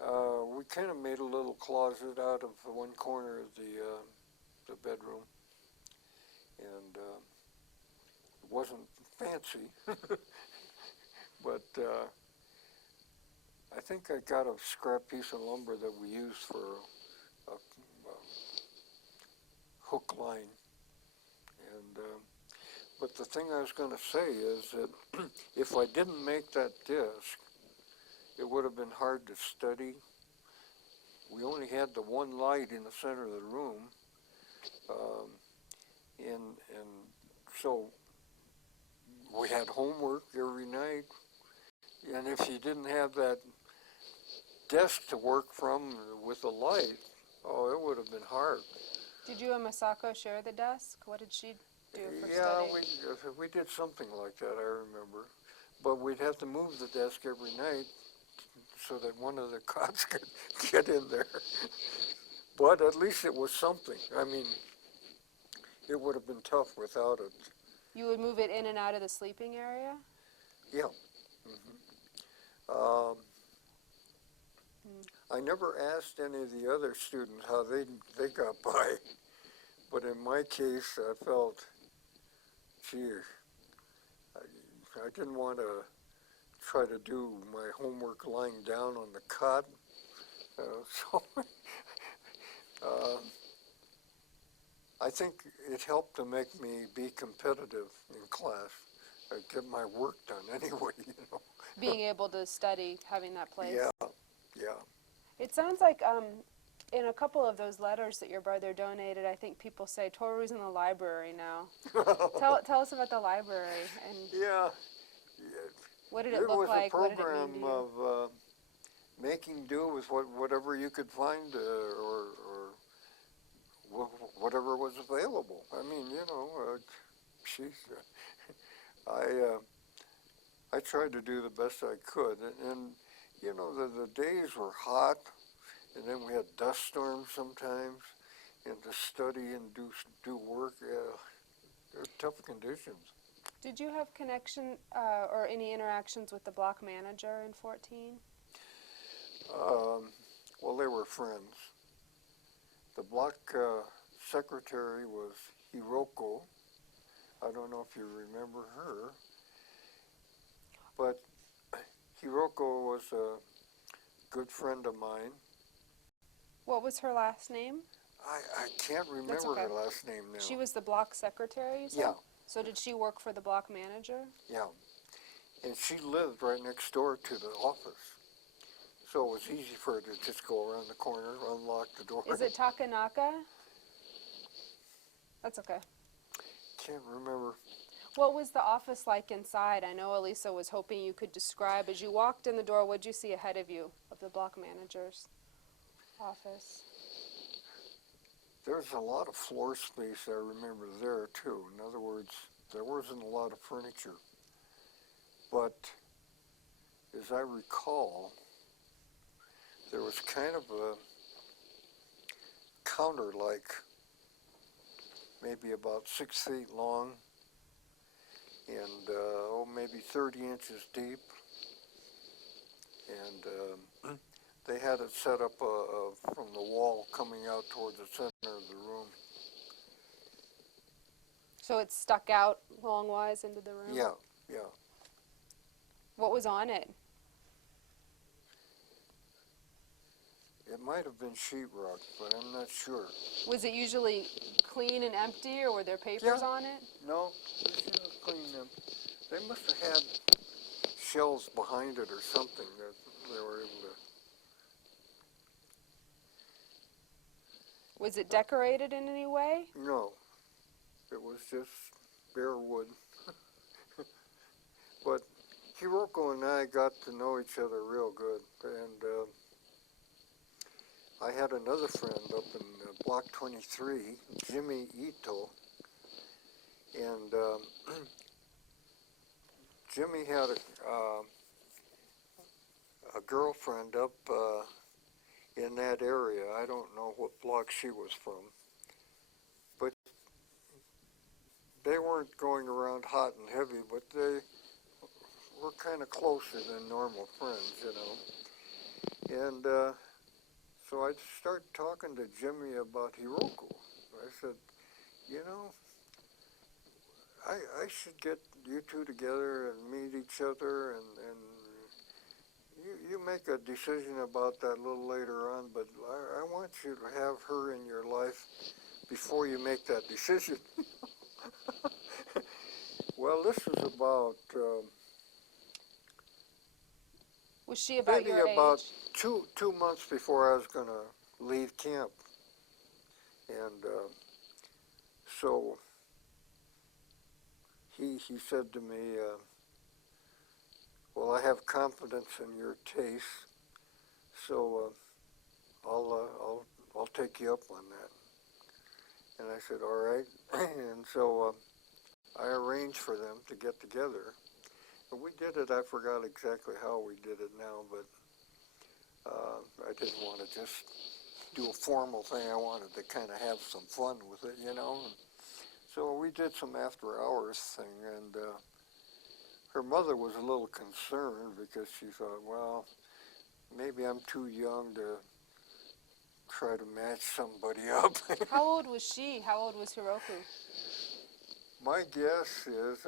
We kind of made a little closet out of one corner of the bedroom, and it wasn't fancy, but I think I got a scrap piece of lumber that we used for a hook line, and but the thing I was going to say is that if I didn't make that disc, it would have been hard to study. We only had the one light in the center of the room, and so we had homework every night. And if you didn't have that desk to work from with a light, it would have been hard. Did you and Masako share the desk? What did she do for study? Yeah, we did something like that, I remember. But we'd have to move the desk every night so that one of the cots could get in there. But at least it was something. I mean, it would have been tough without it. You would move it in and out of the sleeping area? Yeah. I never asked any of the other students how they got by, but in my case, I felt, gee, I didn't want to try to do my homework lying down on the cot, so I think it helped to make me be competitive in class. I get my work done anyway, Being able to study, having that place. Yeah. It sounds like in a couple of those letters that your brother donated, I think people say Towru's in the library now. Tell us about the library. And yeah. what did it look like? There was a What did it program mean to you? of making do with whatever you could find or whatever was available. I mean, I tried to do the best I could, and the days were hot, and then we had dust storms sometimes, and to study and do work, they're tough conditions. Did you have connection or any interactions with the block manager in 14? Well, they were friends. The block secretary was Hiroko. I don't know if you remember her, but Hiroko was a good friend of mine. What was her last name? I can't remember her last name now. She was the block secretary, you said? Yeah. So did she work for the block manager? Yeah. And she lived right next door to the office. So it was easy for her to just go around the corner, unlock the door. Is it Takanaka? That's okay. Can't remember. What was the office like inside? I know Elisa was hoping you could describe. As you walked in the door, what did you see ahead of you of the block manager's office? There's a lot of floor space I remember there too. In other words, there wasn't a lot of furniture. But as I recall, there was kind of a counter like maybe about 6 feet long and maybe 30 inches deep. And they had it set up from the wall coming out towards the center of the room. So it stuck out long-wise into the room? Yeah, yeah. What was on it? It might have been sheetrock, but I'm not sure. Was it usually clean and empty, or were there papers on it? No, they should have cleaned them. They must have had shelves behind it or something that they were able to. Was it decorated in any way? No, it was just bare wood. But Hiroko and I got to know each other real good, and I had another friend up in Block 23, Jimmy Ito, and Jimmy had a girlfriend up in that area. I don't know what block she was from, but they weren't going around hot and heavy, but they were kind of closer than normal friends, you know. And so I started talking to Jimmy about Hiroko. I said, you know, I should get you two together and meet each other, and you make a decision about that a little later on, but I want you to have her in your life before you make that decision. Well, this was about Was she about maybe your about age? 2 months before I was going to leave camp, and so he said to me, well, I have confidence in your taste, so I'll take you up on that. And I said, all right. And so I arranged for them to get together. And we did it, I forgot exactly how we did it now, but I didn't want to just do a formal thing. I wanted to kind of have some fun with it, you know. And so we did some after hours thing, and her mother was a little concerned because she thought, well, maybe I'm too young to try to match somebody up. How old was she? How old was Hiroko? My guess is,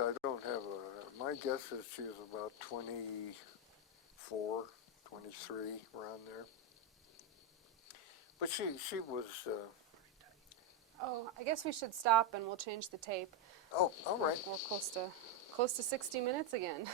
my guess is she was about 24, 23, around there. But she was, Oh, I guess we should stop and we'll change the tape. oh, all right. We're close to 60 minutes again.